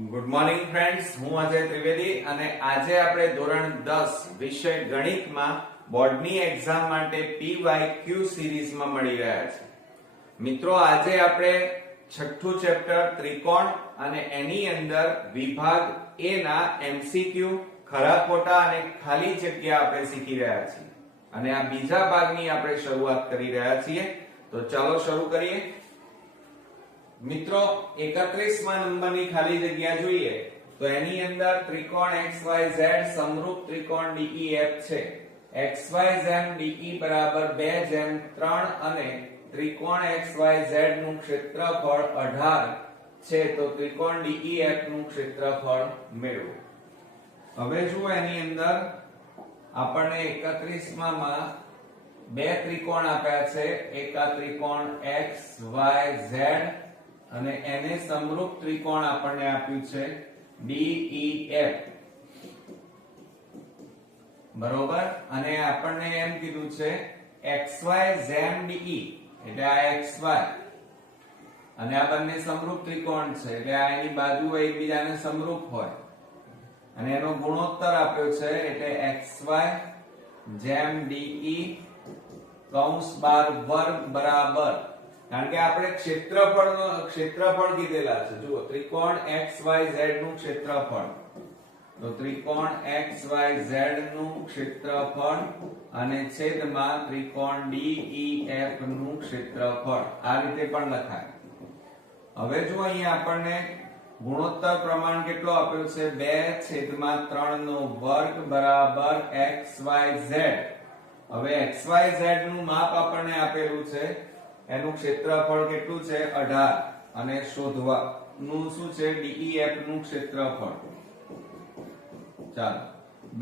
Good morning friends, હું અજય ત્રિવેદી અને આજે આપણે ધોરણ 10 વિષય ગણિતમાં બોર્ડની એક્ઝામ માટે PYQ સિરીઝમાં મળી રહ્યા છે. મિત્રો, આજે આપણે છઠ્ઠું ચેપ્ટર ત્રિકોણ અને એની અંદર વિભાગ A ના MCQ ખરા ખોટા અને ખાલી જગ્યા આપણે શીખી રહ્યા છીએ અને આ બીજા ભાગની આપણે શરૂઆત કરી રહ્યા છીએ. તો ચાલો શરૂ કરીએ. મિત્રો, 31મા નંબરની ખાલી જગ્યા જોઈએ તો એની અંદર ત્રિકોણ XYZ સમરૂપ ત્રિકોણ DEF છે. XYZ DE બરાબર 2:3 અને ત્રિકોણ XYZ નું ક્ષેત્રફળ 18 છે, તો ત્રિકોણ DEF નું ક્ષેત્રફળ મેળવો. હવે જુઓ, એની અંદર આપણને 31માં બે ત્રિકોણ આપ્યા છે. એક આ ત્રિકોણ XYZ અને એને સમરૂપ ત્રિકોણ આપણને આપ્યું છે DEF, બરોબર. અને આપણને એમ કીધું છે XYZ DE એટલે આ XY અને આ બંને સમરૂપ ત્રિકોણ છે એટલે આ એની બાજુઓ એકબીજાને સમરૂપ હોય અને એનો ગુણોત્તર આપ્યો છે એટલે XY જેમ DE કૌંસ બાર વર્ગ બરાબર, કારણ કે આપણે ક્ષેત્રફળ કીધેલા છે. જુઓ, ત્રિકોણ XYZ નું ક્ષેત્રફળ, તો ત્રિકોણ XYZ નું ક્ષેત્રફળ અને છેદમાં ત્રિકોણ DEF નું ક્ષેત્રફળ, આ રીતે પણ લખાય. હવે જુઓ, અહીંયા આપણને ગુણોત્તર પ્રમાણ કેટલો આપ્યો છે? 2/3 નો વર્ગ બરાબર XYZ. હવે XYZ નું માપ આપણને આપેલું છે, એનું ક્ષેત્રફળ કેટલું છે? 18 અને શોધવાનું શું છે? DEF નું ક્ષેત્રફળ. ચાલો,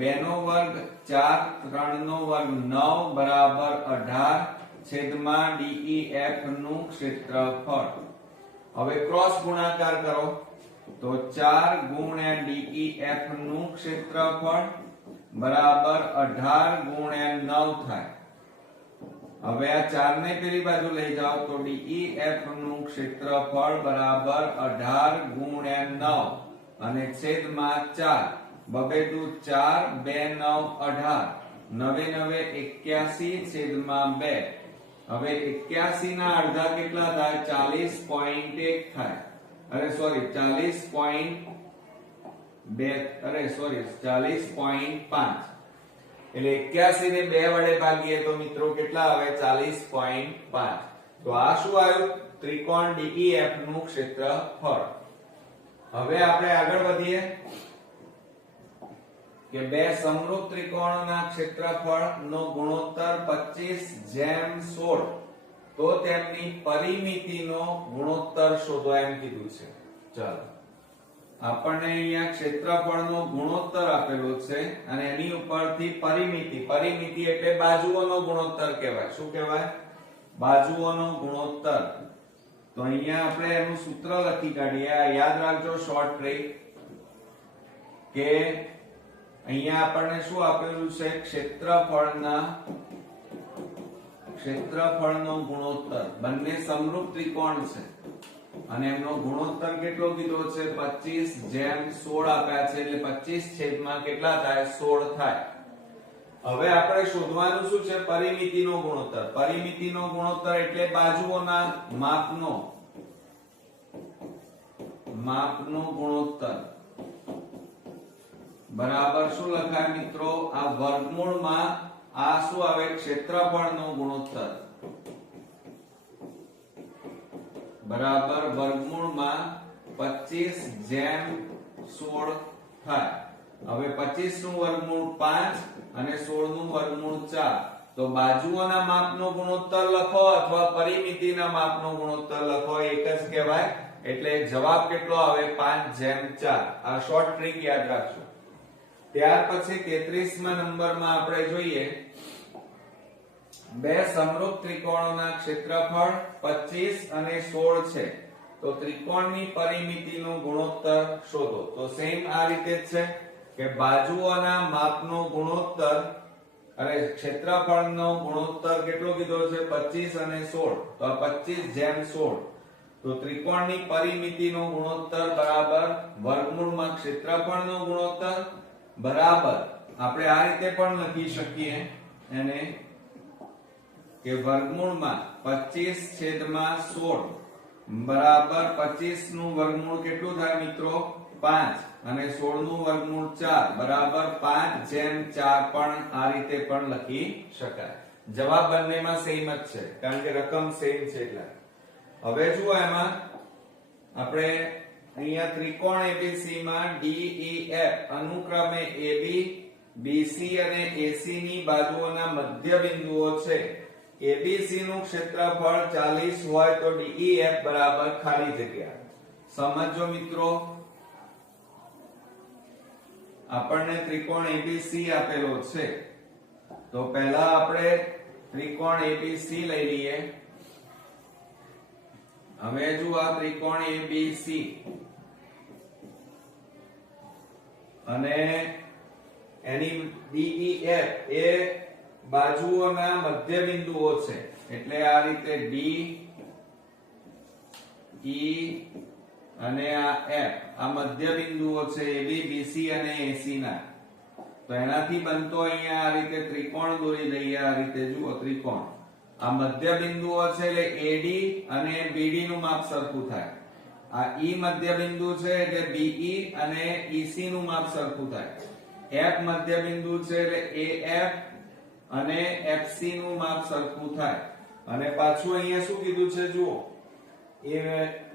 2 નો વર્ગ 4, 3 નો વર્ગ 9 બરાબર 18 છેદમાં DEF નું ક્ષેત્રફળ. હવે ક્રોસ ગુણાકાર કરો તો 4 ગુણ્યા DEF નું ક્ષેત્રફળ બરાબર 18 ગુણ્યા 9 થાય. હવે આ 4 ને પેલી બાજુ લઈ જાઓ તો DEF નું ક્ષેત્રફળ બરાબર 18 ગુણ્યા 9 અને છેદમાં 4. 2 દુ 4, 2 9 18, 9 9 81 છેદમાં 2. હવે 81 ના અડધા કેટલા થાય? 40.1 થાય. અરે સોરી 40.5. એટલે 81 ને 2 વડે ભાગીએ તો મિત્રો કેટલા આવે? 40.5. તો આ શું આવ્યું? ત્રિકોણ DEF નું ક્ષેત્રફળ. હવે આપણે આગળ વધીએ કે બે સમરૂપ ત્રિકોણોના ક્ષેત્રફળનો ગુણોત્તર 25:16, તો તેમની પરિમિતિનો ગુણોત્તર શોધો એમ કીધું છે. ચાલો, આપણને અહીંયા ક્ષેત્રફળનો ગુણોત્તર આપેલો છે અને એની ઉપરથી પરિમિતિ એટલે બાજુઓનો ગુણોત્તર કહેવાય. શું કહેવાય? બાજુઓનો ગુણોત્તર. તો અહીંયા આપણે એનું સૂત્ર લખી કાઢીએ. આ યાદ રાખજો, શોર્ટ ટ્રીક, કે અહીંયા આપણને શું આપેલું છે? ક્ષેત્રફળનો ગુણોત્તર. બંને સમરૂપ ત્રિકોણ છે અને એમનો ગુણોત્તર કેટલો કીધો છે? 25:16 આપ્યા છે એટલે 25 છેદમાં કેટલા થાય? 16 થાય. હવે આપણે શોધવાનું શું છે? પરિમિતિનો ગુણોત્તર. પરિમિતિનો ગુણોત્તર એટલે બાજુઓના માપનો ગુણોત્તર બરાબર શું લખાય મિત્રો? આ વર્ગમૂળમાં આ શું આવે? ક્ષેત્રફળનો ગુણોત્તર બરાબર વર્ગમૂળમાં 25:16 થાય. હવે 25 નું વર્ગમૂળ 5 અને 16 નું વર્ગમૂળ 4. તો બાજુઓના માપનો ગુણોત્તર લખો અથવા પરિમિતિના માપનો ગુણોત્તર લખો, એક જ કહેવાય. એટલે જવાબ કેટલો આવે? 5:4. આ શોર્ટ ટ્રીક યાદ રાખજો. ત્યાર પછી 33મા નંબરમાં આપણે જોઈએ બે સમરૂપ ત્રિકોણોના ક્ષેત્રફળ 25 અને 16 છે, તો ત્રિકોણની પરિમિતિનો ગુણોત્તર શોધો. તો સેમ આ રીતે જ છે કે બાજુઓના માપનો ગુણોત્તર ક્ષેત્રફળનો ગુણોત્તર કેટલો કીધો છે? 25 અને 16. તો આ 25:16. તો તો ત્રિકોણની પરિમિતિનો ગુણોત્તર બરાબર વર્ગમૂળમાં ક્ષેત્રફળનો ગુણોત્તર બરાબર આપણે આ રીતે પણ લખી શકીએ એને કે વર્ગમૂળમાં 25/16 બરાબર 25 નું વર્ગમૂળ કેટલું થાય મિત્રો 5 અને 16 નું વર્ગમૂળ 4 બરાબર 5/4 પણ આ રીતે પણ લખી શકાય. જવાબ બંનેમાં સેમ જ છે કારણ કે રકમ સેમ છે એટલે. હવે જુઓ એમાં આપણે અહીંયા ત્રિકોણ ABC માં DEF અનુક્રમે AB, BC અને AC ની બાજુઓના મધ્ય બિંદુઓ છે. ABC નું ક્ષેત્રફળ 40 હોય તો DEF બરાબર ખાલી જગ્યા. સમજો મિત્રો, આપણને ત્રિકોણ ABC આપેલો છે તો પહેલા આપણે ત્રિકોણ ABC લઈ લઈએ. હવે જો આ ત્રિકોણ ABC અને એની DEF એ બાજુઓના મધ્ય બિંદુઓ છે એટલે આ રીતે D E અને આ F આ મધ્ય બિંદુઓ છે AB, BC અને AC ના. તો એનાથી બનતો અહીંયા આ રીતે ત્રિકોણ દોરી દઈએ. આ રીતે જુઓ ત્રિકોણ આ મધ્ય બિંદુઓ છે એટલે AD અને BD નું માપ સરખું થાય. આ E મધ્ય બિંદુ છે એટલે BE અને EC નું માપ સરખું થાય. F મધ્ય બિંદુ છે એટલે AF અને FC નું માપ સરખું થાય. અને પાછું અહીંયા શું કીધું છે જુઓ,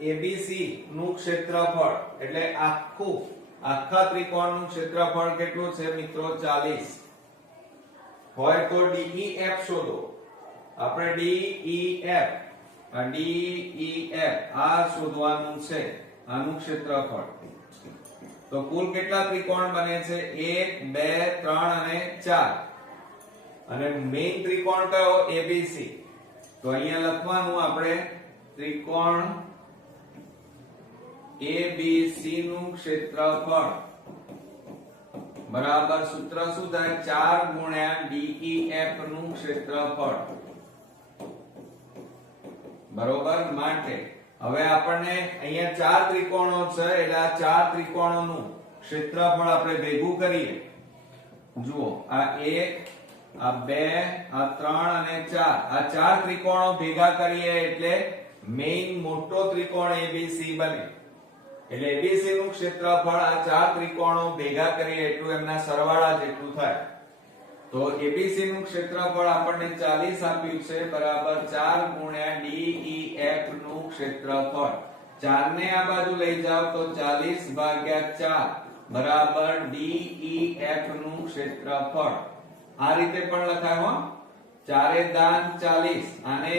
ABC નું ક્ષેત્રફળ એટલે આખા ત્રિકોણનું ક્ષેત્રફળ કેટલું છે મિત્રો 40 હોય તો DEF શોધો. આપણે DEF આ શોધવાનું છે, આનું ક્ષેત્રફળ. તો કુલ કેટલા ત્રિકોણ બને છે 1 2 3 અને 4 અને મેઈન ત્રિકોણ કયો ABC. તો અહીંયા લખવાનું આપણે ત્રિકોણ ABC નું ક્ષેત્રફળ બરાબર સૂત્ર શું થાય 4 ગુણ્યા DEF નું ક્ષેત્રફળ બરોબર. માટે હવે આપણને અહીંયા 4 ત્રિકોણો છે એટલે આ 4 ત્રિકોણોનું ક્ષેત્રફળ આપણે ભેગું કરીએ. જુઓ આ 1 આ 2 આ 3 અને 4 આ 4 ત્રિકોણો ભેગા કરીએ એટલે મેઈન મોટો ત્રિકોણ ABC બને. એટલે ABC નું ક્ષેત્રફળ આ 4 ત્રિકોણો ભેગા કરીએ એટલું એમના સરવાળા જેટલું થાય. તો ABC નું ક્ષેત્રફળ આપણને 40 આપ્યું છે બરાબર 4 ગુણ્યા DEF નું ક્ષેત્રફળ. 4 ને આ બાજુ લઈ જાવ તો 40/4 બરાબર DEF નું ક્ષેત્રફળ. આ રીતે પણ લખાય હો. 4 દાન 40 આને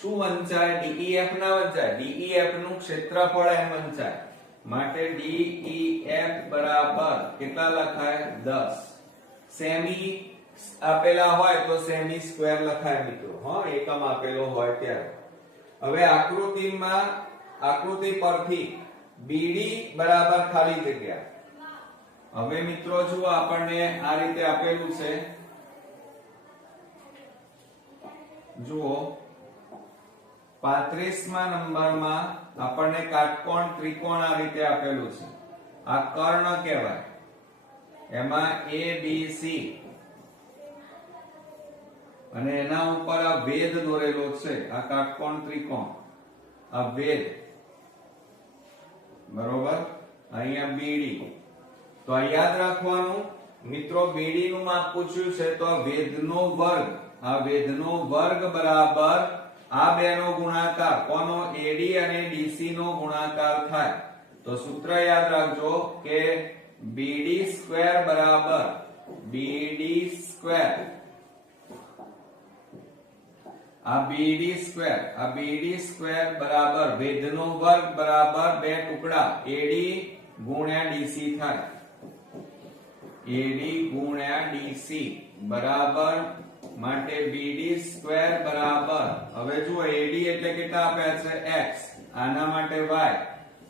શું વંચાય DEF ના વંચાય. DEF નું ક્ષેત્રફળ એમ વંચાય માટે DEF બરાબર કેટલા લખાય 10. સેમી આપેલા હોય તો સેમી સ્ક્વેર લખાય મિત્રો. એકમ આપેલો હોય ત્યારે. હવે આકૃતિ પરથી BD બરાબર ખાલી જગ્યા. હવે મિત્રો જુઓ આપણને આ રીતે આપેલું છે. જુઓ 35મા નંબરમાં આપણને કાટકોણ ત્રિકોણ આ રીતે આપેલું છે. આ કર્ણ કહેવાય. એમાં ABC અને એના ઉપર આ ભેદ દોરેલો છે. આ કાટકોણ ત્રિકોણ આ ભેદ બરોબર. અહીંયા BD. તો આ યાદ રાખવાનું મિત્રો, BD નું માપ પૂછ્યું છે તો આ ભેદનો વર્ગ બરાબર આ બેનો ગુણાકાર કોનો AD અને DC નો ગુણાકાર થાય. તો સૂત્ર યાદ રાખજો કે BD સ્ક્વેર બરાબર BD સ્ક્વેર બરાબર ભેદનો વર્ગ બરાબર બે ટુકડા AD ગુણ્યા DC થાય. AD ગુણ્યા DC બરાબર માટે BD સ્ક્વેર બરાબર હવે જુઓ AD એટલે કેટલા આપ્યા છે x, આના માટે y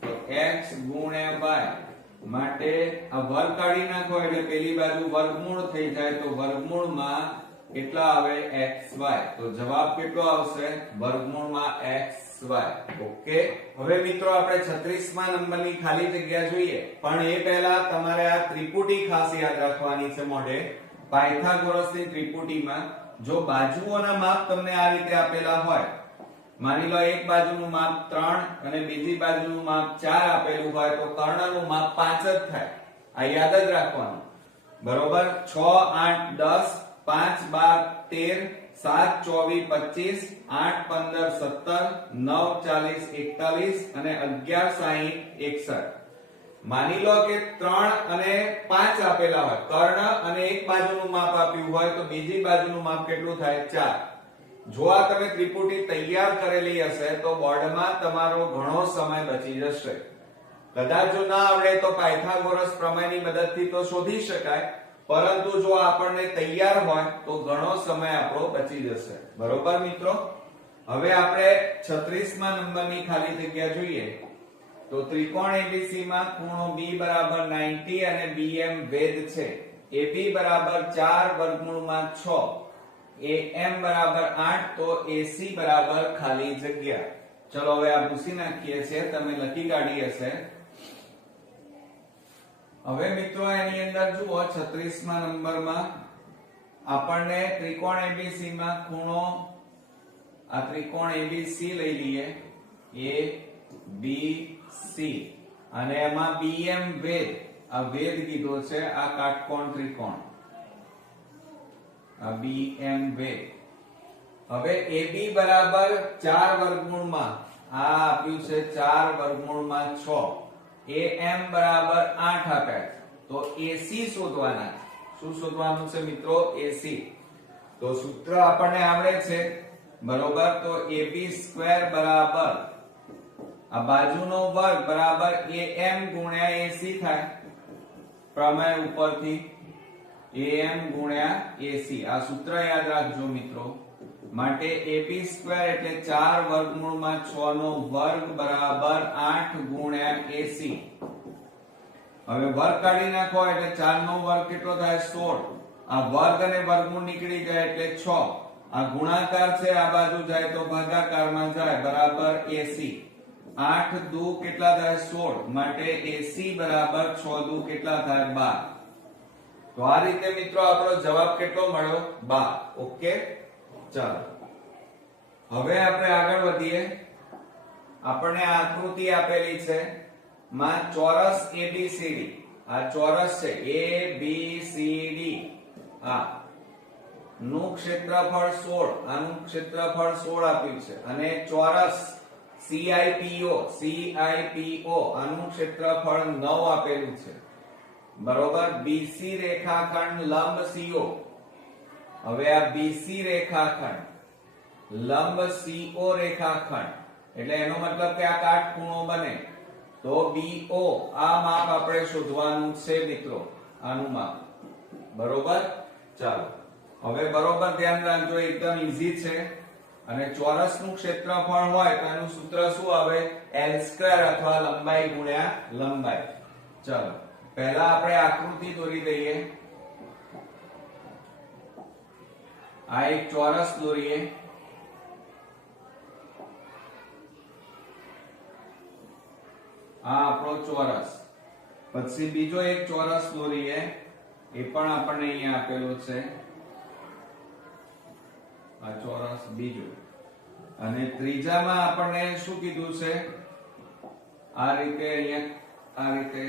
તો x ગુણ્યા y માટે આ વર્ગ કાઢી નાખો એટલે પેલી બાજુ વર્ગમૂળ થઈ જાય તો વર્ગમૂળમાં કેટલા આવે xy. તો જવાબ કેટલો આવશે વર્ગમૂળમાં xy. ઓકે, હવે મિત્રો આપણે 36મા નંબરની ખાલી જગ્યા જોઈએ, પણ એ પહેલા તમારે આ ત્રિપુટી ખાસ યાદ રાખવાની છે મોઢે. પાયથાગોરસની ત્રિપુટીમાં જો બાજુઓના માપ તમને આ રીતે આપેલા હોય, માની લો એક બાજુનું માપ 3 અને બીજી બાજુનું માપ 4 આપેલું હોય તો કર્ણનું માપ 5 જ થાય. આ યાદ જ રાખવાનું. બરોબર, 6 8 10 5 12 13 7 24 25 8 15 17 9 40 41 અને 11 60 61. માની લો કે 3 અને 5 આપેલા હોય, કર્ણ અને એક બાજુનું માપ આપ્યું હોય તો બીજી બાજુનું માપ કેટલું થાય? 4. જો આ તમે ત્રિપુટી તૈયાર કરેલી હશે તો બોર્ડમાં તમારો ઘણો સમય બચી જશે. કદાચ જો ના આવડે તો પાયથાગોરસ પ્રમેયની મદદથી તો શોધી શકાય, પરંતુ જો આપણને તૈયાર હોય તો ઘણો સમય આપણો બચી જશે. બરોબર મિત્રો, હવે આપણે 36મા નંબરની ખાલી જગ્યા જોઈએ તો ત્રિકોણ ABC માં ખૂણો B બરાબર 90 અને BM વેધ છે. AB બરાબર 4 વર્ગમૂળમાં 6, AM બરાબર 8, તો AC બરાબર ખાલી જગ્યા. ચલો હવે આ ભૂસી નાખીએ છીએ, તમે લખી કાઢી હશે. હવે મિત્રો એની અંદર જુઓ 36મા નંબરમાં આપણને ત્રિકોણ ABC માં ખૂણો, આ ત્રિકોણ ABC લઈ લઈએ, ABC, અને એમાં BM વેધ, આ વેધ કીધો છે, આ કાટકોણ ત્રિકોણ, આ BM વેધ. હવે AB બરાબર 4 વર્ગમૂળમાં, આ આપ્યું છે 4 વર્ગમૂળમાં 6, AM બરાબર 8 આપ્યા છે, તો AC શોધવાના. શું શોધવાનું છે મિત્રો? AC. તો સૂત્ર આપણને આવડે છે, બરોબર. તો AB² બરાબર આ બાજુનો વર્ગ બરાબર AM ગુણ્યા AC થાય, પ્રમેય ઉપરથી AM ગુણ્યા AC. આ સૂત્ર યાદ રાખજો મિત્રો. માટે AB² એટલે 4 વર્ગમૂળમાં 6 નો વર્ગ બરાબર 8 ગુણ્યા AC. હવે વર્ગ કાઢી નાખો એટલે 4 નો વર્ગ કેટલો થાય? 16. આ વર્ગ અને વર્ગમૂળ નીકળી જાય એટલે 6. આ ગુણાકાર છે, આ બાજુ જાય તો ભાગાકારમાં જાય, બરાબર AC. 8 દુ કેટલા થાય? 16. માટે AC બરાબર 6 દુ કેટલા થાય? 12. તો આ રીતે મિત્રો આપણો જવાબ કેટલો મળ્યો? 12. ઓકે, ચાલો હવે આપણે આગળ વધીએ. આપણને આકૃતિ આપેલી છે માં ચોરસ ABCD. આ ચોરસ છે ABCD, આ નું ક્ષેત્રફળ 16, આનું ક્ષેત્રફળ 16 આપ્યું છે, અને ચોરસ CIPO, આનું ક્ષેત્રફળ 9 આપેલું છે. બરોબર. BC રેખાખંડ લંબ CO. હવે આ BC રેખાખંડ લંબ CO રેખાખંડ એટલે એનો મતલબ કે આ કાટખૂણો બને. તો BO, આ માપ આપણે શોધવાનું છે મિત્રો, આનું માપ. બરોબર. ચાલો હવે બરોબર ધ્યાન રાખજો, એકદમ ઈઝી છે. અને ચોરસનું ક્ષેત્રફળ હોય તો એનું સૂત્ર શું આવે? L² અથવા લંબાઈ ગુણ્યા લંબાઈ. ચાલો પહેલા આપણે આકૃતિ દોરી દઈએ. આ એક ચોરસ દોરીએ. આ આપણો ચોરસ. પછી બીજો એક ચોરસ દોરીએ, એ પણ આપણને અહીંયા આપેલો છે, આ ચોરસ બીજો. અને ત્રીજામાં આપણને શું કીધું છે? આ રીતે અહીંયા આ રીતે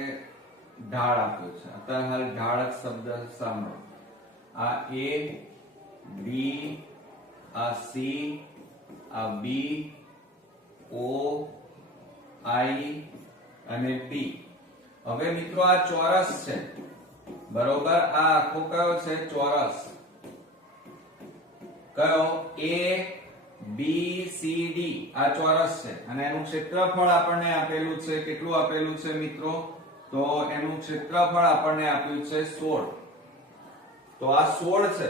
ઢાળ આપ્યો છે. અત્યારે હાલ ઢાળ શબ્દ સાંભળો. આ A, B, આ C, આ B, O, I અને P. હવે મિત્રો આ ચોરસ છે, બરોબર. આ આખો કયો છે? ચોરસ. કયો? ABCD. આ ચોરસ છે અને એનું ક્ષેત્રફળ આપણને આપેલું છે. કેટલું આપેલું છે મિત્રો? તો એનું ક્ષેત્રફળ આપણને આપ્યું છે 16. તો આ 16 છે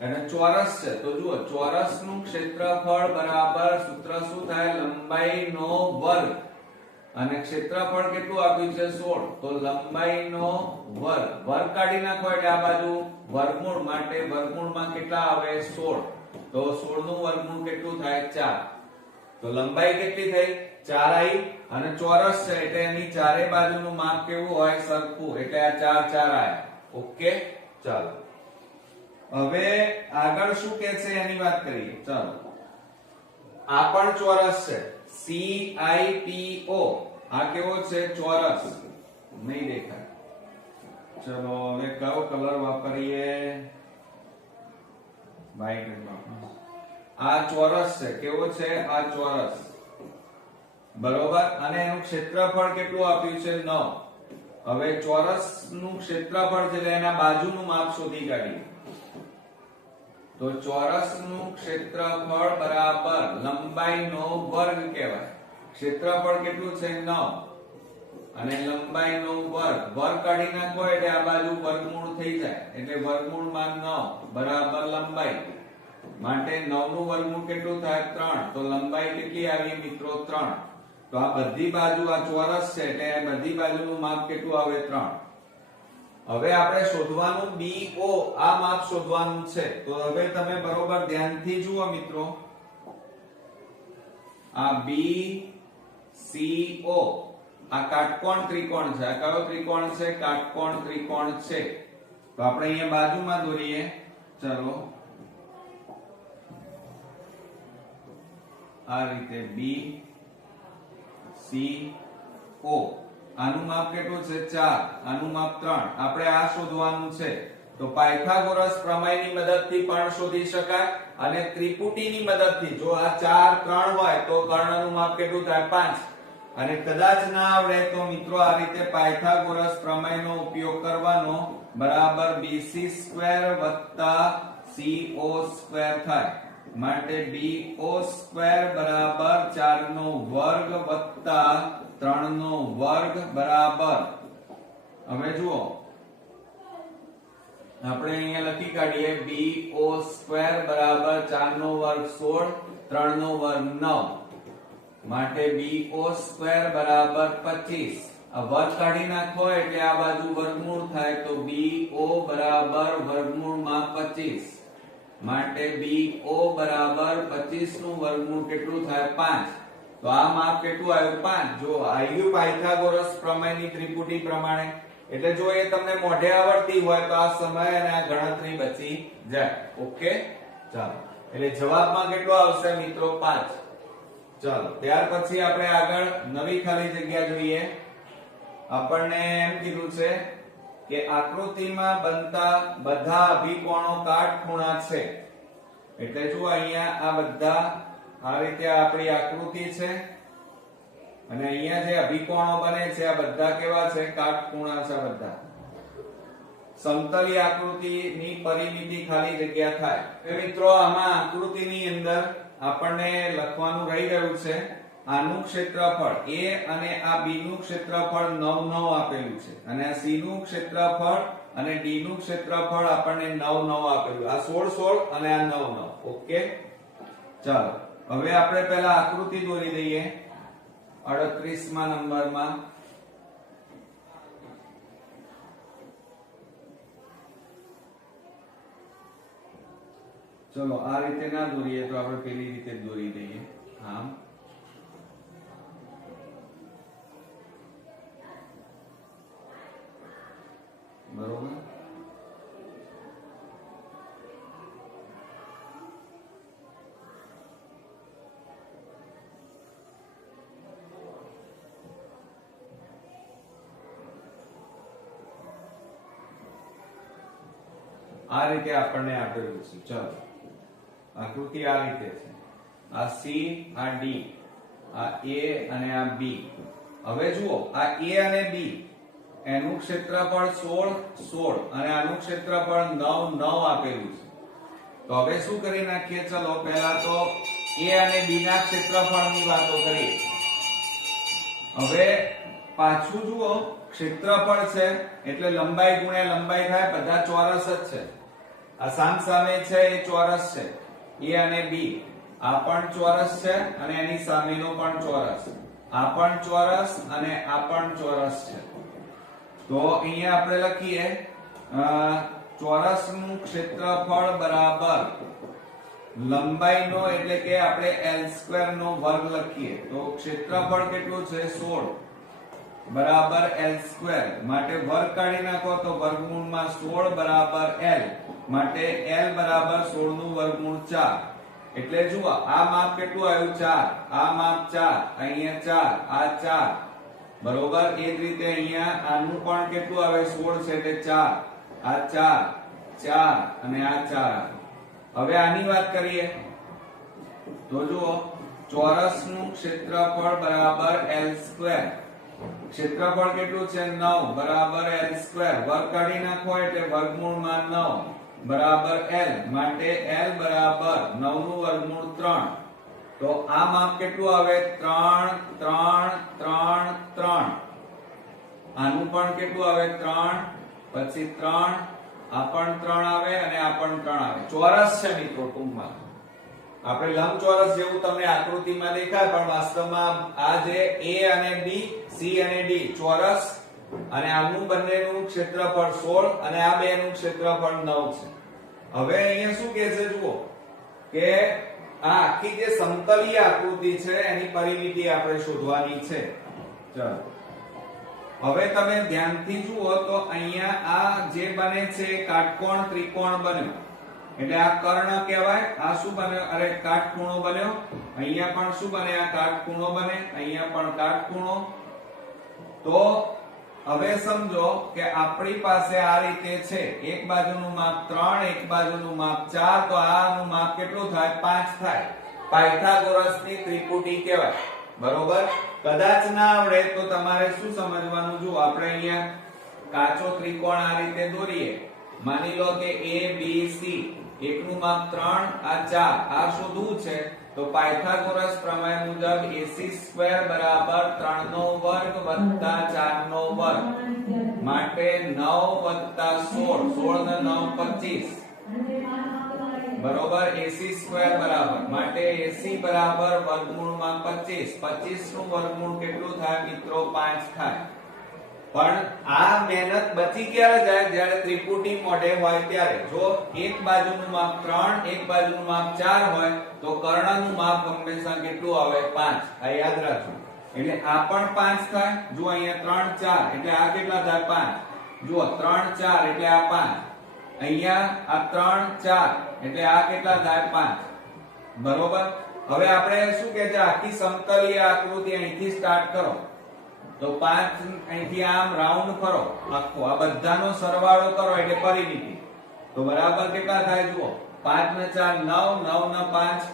અને ચોરસ છે. તો જુઓ, ચોરસનું ક્ષેત્રફળ બરાબર સૂત્ર શું થાય? લંબાઈનો વર્ગ. અને ક્ષેત્રફળ કેટલું આપ્યું છે? 16. તો લંબાઈનો વર્ગ. વર્ગ કાઢી નાખો એટલે આ બાજુ વર્ગમૂળ, માટે વર્ગમૂળમાં કેટલા આવે? 16. તો 16 નું વર્ગમૂળ કેટલું થાય? 4. તો લંબાઈ કેટલી થઈ 4i અને ચોરસ છે એટલે એની ચારે બાજુનું માપ કેવું હોય સરખું એટલે આ 4 4 આયા ઓકે ચાલો હવે આગળ શું કહે છે એની વાત કરીએ ચાલો આ પણ ચોરસ છે CIPO આ કેવો છે ચોરસ નહીં દેખાય ચલો હવે કયો કલર વાપરીએ વ્હાઈટ આ ચોરસ છે કેવો છે આ ચોરસ બરોબર અને એનું ક્ષેત્રફળ કેટલું આપ્યું છે 9 હવે ચોરસ નું ક્ષેત્રફળ છે એટલે એના બાજુનું માપ શોધી કાઢીએ તો ચોરસ નું ક્ષેત્રફળ બરાબર લંબાઈનો વર્ગ કહેવાય ક્ષેત્રફળ કેટલું છે 9 અને લંબાઈનો વર્ગ વર્ગ કાઢી નાખો એટલે આ બાજુ વર્ગમૂળ થઈ જાય એટલે વર્ગમૂળમાં 9 બરાબર લંબાઈ માટે 9 નું વર્ગમૂળ કેટલું થાય 3 તો લંબાઈ કેટલી આવી મિત્રો 3 તો આ બધી બાજુ આ ચોરસ છે એટલે બધી બાજુનું માપ કેટલું આવે 3 હવે આપણે શોધવાનું BO આ માપ શોધવાનું છે તો હવે તમે બરોબર ધ્યાનથી જુઓ મિત્રો આ BCO આ કાટકોણ ત્રિકોણ છે આ કયો ત્રિકોણ છે કાટકોણ ત્રિકોણ છે તો આપણે અહીંયા બાજુમાં દોરીએ ચલો આ રીતે BCO આનું માપ કેટલું છે 4 આનું માપ 3 આપણે આ શોધવાનું છે તો પાયથાગોરસ પ્રમેયની મદદથી પણ શોધી શકાય અને ત્રિપુટીની મદદથી જો આ 4 3 હોય તો કર્ણનું માપ કેટલું થાય 5 અને કદાચ ના આવડે તો મિત્રો આ રીતે પાયથાગોરસ પ્રમેયનો ઉપયોગ કરવાનો બરાબર BC² + CO² થાય માટે BO² બરાબર 4 નો વર્ગ વત્તા 3 નો વર્ગ બરાબર હવે જુઓ આપણે અહીંયા લખી કાઢીએ BO² બરાબર 4 નો વર્ગ 16 3 નો વર્ગ 9 માટે BO² બરાબર 25 આ વર્ગ કાઢી નાખો એટલે આ બાજુ વર્ગમૂળ થાય તો BO બરાબર વર્ગમૂળમાં 25 માટે BO બરાબર 25 નું વર્ગમૂળ કેટલું થાય 5 તો આ માપ કેટલું આવ્યું 5 જો આવ્યું પાયથાગોરસ પ્રમેયની ત્રિપુટી પ્રમાણે એટલે જો એ તમને મોઢે આવડતી હોય તો આ સમય અને આ ગણતરી બચી જાય ઓકે ચાલો એટલે જવાબમાં કેટલો આવશે મિત્રો 5 ચાલો ત્યાર પછી આપણે આગળ નવી ખાલી જગ્યા જોઈએ આપણને એમ કીધું છે કે આકૃતિમાં બનતા બધા અભિકોણો કાટખૂણા છે એટલે જો અહીંયા આ બધા આ રીતે આપણી આકૃતિ છે અને અહીંયા જે અભિકોણો બને છે આ બધા કેવા છે કાટખૂણા છે બધા સમતલી આકૃતિની પરિમિતિ ખાલી જગ્યા થાય તો મિત્રો આમાં આકૃતિની અંદર આપણને લખવાનું રહી ગયું છે આનું ક્ષેત્રફળ A અને આ B નું ક્ષેત્રફળ 9 9 આપેલું છે અને આ C નું ક્ષેત્રફળ અને D નું ક્ષેત્રફળ આપણને 9 9 આપેલું આ 16 16 અને આ 9 9 ઓકે ચાલો હવે આપણે પહેલા આકૃતિ દોરી દઈએ 38મા નંબરમાં ચલો આ રીતે ના દોરીએ તો આપણે પેલી રીતે દોરી દઈએ હા બરોબર આ રીતે આપણને આપેલું છે ચલો આકૃતિ આ રીતે છે આ C આ D આ A અને આ B હવે જુઓ આ A અને B એનું ક્ષેત્રફળ 16 16 અને આનું ક્ષેત્રફળ 9 9 આપેલું છે તો હવે શું કરી નાખીએ ચલો પહેલા તો A અને B ના ક્ષેત્રફળની વાતો કરીએ હવે પાછું જુઓ ક્ષેત્રફળ છે એટલે લંબાઈ ગુણ્યા લંબાઈ થાય બધા ચોરસ જ છે આ સામસામે છે એ ચોરસ છે A અને B આ પણ ચોરસ છે અને એની સામેનો પણ ચોરસ આ પણ ચોરસ અને આ પણ ચોરસ છે તો અહીંયા આપણે લખીએ ચોરસનું ક્ષેત્રફળ બરાબર લંબાઈનો એટલે કે આપણે L² નો વર્ગ લખીએ તો ક્ષેત્રફળ કેટલું છે 16 બરાબર L² માટે વર્ગ કાઢી નાખો તો વર્ગમૂળમાં 16 બરાબર L માટે L બરાબર 16 નું વર્ગમૂળ 4 એટલે જુઓ આ માપ કેટલું આવ્યું 4 આ માપ 4 અહીંયા 4 આ 4 બરોબર એ જ રીતે અહીંયા આનું પણ કેટલું આવે 16 છે એટલે 4 આ 4 4 અને આ 4 હવે આની વાત કરીએ તો જુઓ ચોરસનું ક્ષેત્રફળ બરાબર L² ક્ષેત્રફળ કેટલું છે 9 બરાબર L² વર્ગ કાઢી નાખો એટલે વર્ગમૂળમાં 9 બરાબર L માટે L બરાબર 9 નું વર્ગમૂળ 3 તો આ માપ કેટલું આવે 3 3 3 3 આનું પણ કેટલું આવે 3 પછી 3 આ પણ 3 આવે અને આ પણ 3 આવે ચોરસ છે મિત્રો ટૂંકમાં આપણે લંબચોરસ જેવું તમને આકૃતિમાં દેખાય પણ વાસ્તવમાં આ જે A અને B C અને D ચોરસ અને આનું બંનેનું ક્ષેત્રફળ 16 અને આ બેનું ક્ષેત્રફળ 9 છે હવે અહીંયા શું કહે છે જુઓ કે આ આખી જે સમતલીય આકૃતિ છે એની પરિમિતિ આપણે શોધવાની છે ચલો હવે તમે ધ્યાનથી જુઓ તો અહીંયા આ જે બને છે કાટકોણ ત્રિકોણ બન્યો એટલે આ કર્ણ કહેવાય આ શું બન્યો અરે કાટખૂણો બન્યો અહીંયા પણ શું બને આ કાટખૂણો બને અહીંયા પણ કાટખૂણો તો હવે સમજો કે આપણી પાસે આ રીતે છે એક બાજુનું માપ 3 એક બાજુનું માપ 4 તો આનું માપ કેટલું થાય 5 થાય પાયથાગોરસની ત્રિપુટી કહેવાય બરોબર કદાચ ના આવડે તો તમારે શું સમજવાનું જો આપણે અહીંયા કાચો ત્રિકોણ આ રીતે દોરીએ માની લો કે A B C એકનું માપ 3 આ 4 આ શોધવું છે તો પાયથાગોરસ પ્રમેય મુજબ AC² બરાબર 3 નો વર્ગ વત્તા 4 નો વર્ગ માટે 9 વત્તા 16 16 ને 9 25 બરોબર AC² બરાબર માટે AC બરાબર વર્ગમૂળમાં 25 25 નું વર્ગમૂળ કેટલું થાય મિત્રો 5 થાય પણ આ મહેનત બચી ક્યારે જાય જ્યારે ત્રિપુટી મોઢે હોય ત્યારે જો એક બાજુનું માપ 3 એક બાજુનું માપ 4 હોય તો કર્ણનું માપ હંમેશા કેટલું આવે 5 આ યાદ રાખજો એટલે આ પણ 5 થાય જો અહીંયા 3 4 એટલે આ કેટલા થાય 5 જુઓ 3 4 એટલે આ 5 અહીંયા આ 3 4 એટલે આ કેટલા થાય 5 બરોબર હવે આપણે શું કહે છે આખી સમતલીય આકૃતિ અહીંથી સ્ટાર્ટ કરો તો 5 અહીંથી આમ રાઉન્ડ કરો આખો આ બધાનો સરવાળો કરો એટલે પરિમિતિ તો બરાબર કેટલા થાય જુઓ 5 ને 4 9 9 ને 5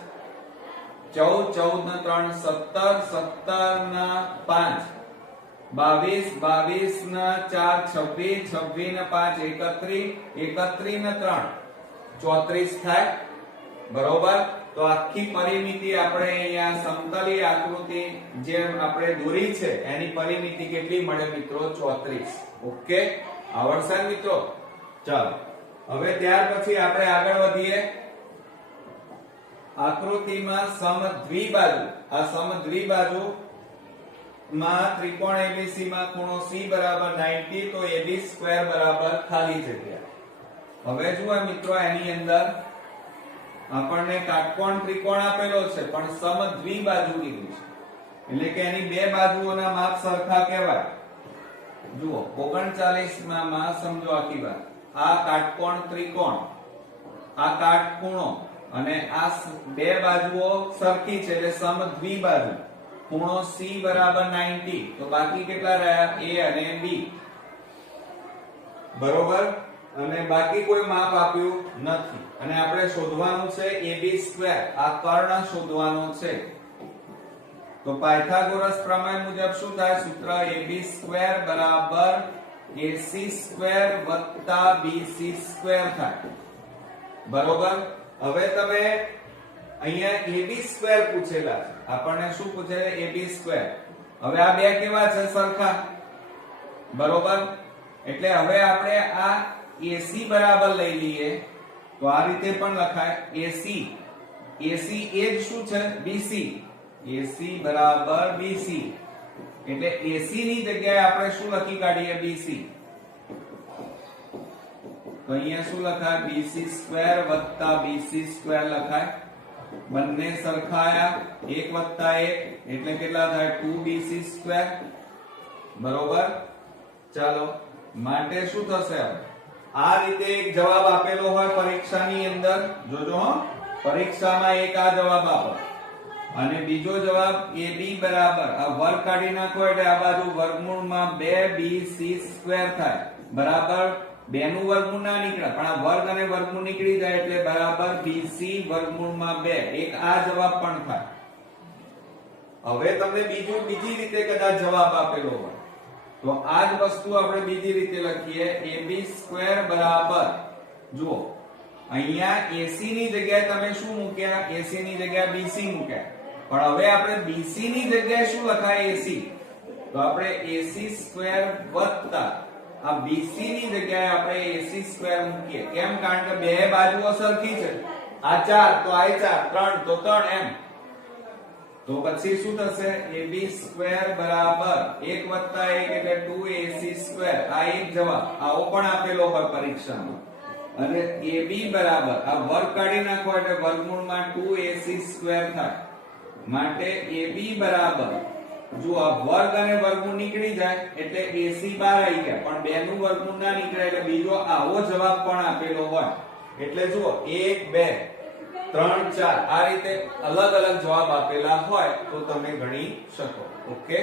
14 14 ને 3 17 17 ને 5 22 22 ને 4 26 26 ને 5 31 31 ને 3 34 થાય બરોબર તો આખી પરિમિતિ આપણે અહીંયા સમતલીય આકૃતિ જે આપણે દોરી છે એની પરિમિતિ કેટલી મળે મિત્રો 34 ઓકે આવડશે મિત્રો ચાલો હવે ત્યાર પછી આપણે આગળ વધીએ આકૃતિમાં સમદ્વિબાજુ આ સમદ્વિબાજુ માં ત્રિકોણ ABC માં ખૂણો C બરાબર 90 તો AB² બરાબર ખાલી જગ્યા હવે જુઓ મિત્રો એની અંદર આપણને કાટકોણ ત્રિકોણ આપેલો છે પણ સમદ્વિબાજુ કીધું છે એટલે કે એની બે બાજુઓના માપ સરખા કહેવાય જુઓ 39 માં સમજો આખી વાત આ કાટકોણ ત્રિકોણ આ કાટખૂણો અને આ બે બાજુઓ સરખી છે એટલે સમદ્વિબાજુ ખૂણો C બરાબર 90 તો બાકી કેટલા રહ્યા A અને B બરોબર અને બાકી કોઈ માપ આપ્યું નથી અને આપણે શોધવાનું છે AB² આ કર્ણ શોધવાનો છે તો પાયથાગોરસ પ્રમેય મુજબ શું થાય સૂત્ર AB² બરાબર AC² વત્તા BC² થાય બરોબર હવે તમે અહીંયા AB² પૂછેલા છે આપણને શું પૂછે છે AB² હવે આ બે કેવા છે સરખા બરોબર એટલે હવે આપણે આ AC બરાબર લઈ લઈએ તો આ રીતે પણ લખાય AC AC એ જ શું છે BC AC બરાબર BC એટલે AC ની જગ્યાએ આપણે શું લખી કાઢીએ BC તો અહીંયા શું લખાય BC² વત્તા BC² લખાય બંને સરખાયા 1 વત્તા 1 એટલે કેટલા થાય 2bc², બરોબર. ચાલો, માટે શું થશે? આ રીતે એક જવાબ આપેલો હોય પરીક્ષાની અંદર, જોજો હો, પરીક્ષામાં એક આ જવાબ આપો અને બીજો જવાબ ab બરાબર આ વર્ગ કાઢી નાખો એટલે આ બાજુ વર્ગમૂળમાં 2bc² થાય, બરાબર. 2 નું વર્ગમૂળ ના નીકળે પણ આ વર્ગ અને વર્ગમૂળ નીકળી જાય એટલે બરાબર bc વર્ગમૂળમાં 2. એક આ જવાબ પણ થાય. હવે તમને બીજી રીતે કદાચ જવાબ આપેલો હોય તો આ જ વસ્તુ આપણે બીજી રીતે લખીએ, ab² બરાબર, જુઓ અહીંયા AC ની જગ્યાએ તમે શું મૂક્યા? AC ની જગ્યાએ BC મૂક્યા, પણ હવે આપણે BC ની જગ્યાએ શું લખાય? AC. તો આપણે AC² વત્તા આ BC ની જગ્યાએ આપણે AC² મૂકીએ. કેમ? કારણ કે બે બાજુઓ સરખી છે. આ 4 તો આ 4, 3 તો 3 એમ. તો પછી શું થશે? ab² બરાબર 1 વત્તા 1 એટલે 2ac². આ એક જવાબ આવો પણ આપેલો હોય પરીક્ષામાં. અને ab બરાબર આ વર્ગ કાઢી નાખો એટલે વર્ગમૂળમાં 2ac² થાય. માટે ab બરાબર, જો આ વર્ગ અને વર્ગમૂળ નીકળી જાય એટલે ac બહાર આવી ગયા, પણ 2 નું વર્ગમૂળ ના નીકળે એટલે બીજો આવો જવાબ પણ આપેલો હોય. એટલે જુઓ 1 2 3 4 આ રીતે અલગ અલગ જવાબ આપેલા હોય તો તમે ગણી શકો. ઓકે,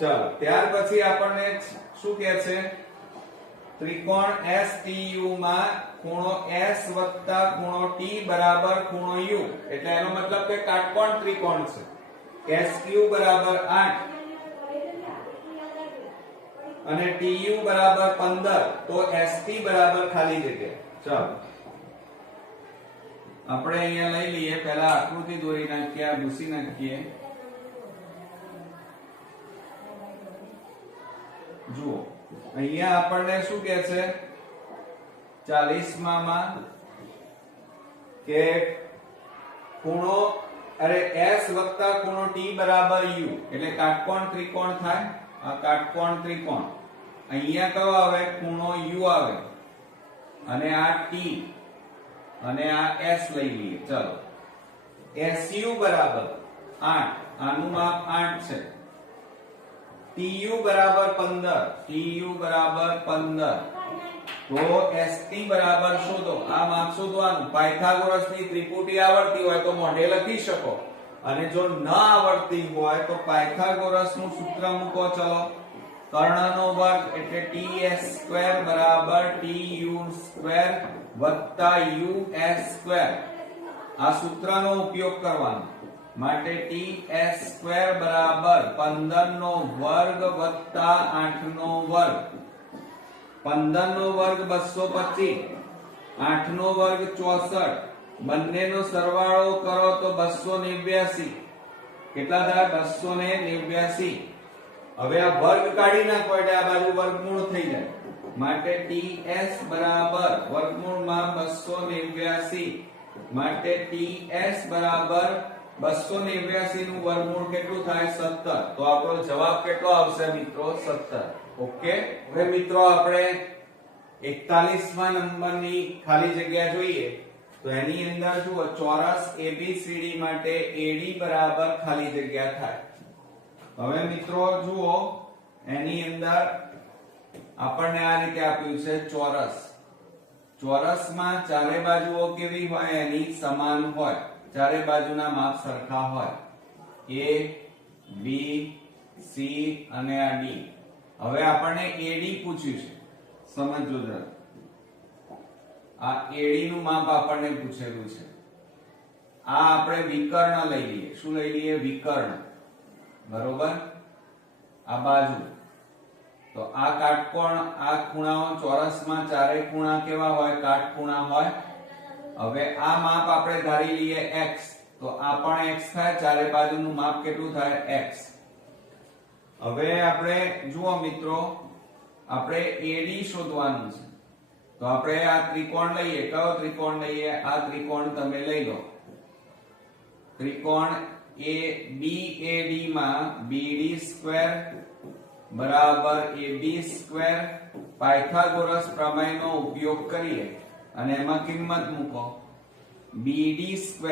ચાલો ત્યાર પછી આપણને શું કહે છે? ત્રિકોણ STU માં ખૂણો S વત્તા ખૂણો T બરાબર ખૂણો U, એટલે એનો મતલબ કે કાટકોણ ત્રિકોણ છે. SQ બરાબર 8 અને TU બરાબર 15, તો ST બરાબર ખાલી જગ્યા. ચાલો આપણે અહીંયા લઈ લઈએ, પહેલા આકૃતિ દોરી નાખીએ, આ ભૂસી નાખીએ. જુઓ અહીંયા આપણને શું કહે છે 40 માં કે ખૂણો S વત્તા ખૂણો T બરાબર U, એટલે કાટકોણ ત્રિકોણ થાય. આ કાટકોણ ત્રિકોણ અહીંયા કયો આવે? ખૂણો U આવે અને આ T અને આ S લઈ લઈએ. ચલો SU બરાબર 8, આનું માપ 8 છે. TU બરાબર 15, TU બરાબર 15, તો ST બરાબર શોધો. આ માપ શોધવાનું. પાયથાગોરસની ત્રિપુટી આવડતી હોય તો મોઢે લખી શકો, અને જો ન આવડતી હોય તો પાયથાગોરસનું સૂત્ર મૂકો. ચલો, કર્ણનો વર્ગ એટલે TS² બરાબર TU² વત્તા US². આ સૂત્રનો ઉપયોગ કરવાનો. માટે TS² બરાબર 15 નો વર્ગ વત્તા 8 નો વર્ગ. 15 નો વર્ગ 225, 8 નો વર્ગ 64, બંનેનો સરવાળો કરો તો 289. કેટલા થાય? 289. હવે આ વર્ગ કાઢી નાખો એટલે આ બાજુ વર્ગમૂળ થઈ જાય. માટે TS બરાબર વર્ગમૂળમાં 289, માટે TS બરાબર 289 નું વર્ગમૂળ કેટલું થાય? 17. તો આપણો જવાબ કેટલો આવશે મિત્રો? 17. ઓકે, હવે મિત્રો આપણે 41મા નંબરની ખાલી જગ્યા જોઈએ. તો એની અંદર જુઓ, ચોરસ ABCD માટે AD બરાબર ખાલી જગ્યા થાય. હવે મિત્રો જુઓ, એની અંદર આપણને આ રીતે આપ્યું છે ચોરસ. ચોરસમાં ચારે બાજુઓ કેવી હોય? એની સમાન હોય, ચારે બાજુના માપ સરખા હોય. A, B, C અને આ D. હવે આપણને AD પૂછ્યું છે, સમજો જરા. આ AD નું માપ આપણને પૂછેલું છે. આ આપણે વિકર્ણ લઈ લઈએ. શું લઈ લઈએ? વિકર્ણ. બરોબર, આ બાજુ. તો આ કાટકોણ, આ ખૂણાઓ ચોરસમાં ચારે ખૂણા કેવા હોય? કાટખૂણા હોય. હવે આ માપ આપણે ધારી લઈએ x, તો આ પણ x થાય. ચારે બાજુનું માપ કેટલું થાય? x. હવે આપણે જુઓ મિત્રો, આપણે AD શોધવાનું છે. તો આપણે આ ત્રિકોણ લઈએ. કયો ત્રિકોણ લઈએ? આ ત્રિકોણ તમે લઈ લો. ત્રિકોણ ABAD માં BD² બરાબર AB² પાયથાગોરસ પ્રમેયનો ઉપયોગ કરીએ અને એમાં કિંમત મૂકો. BD²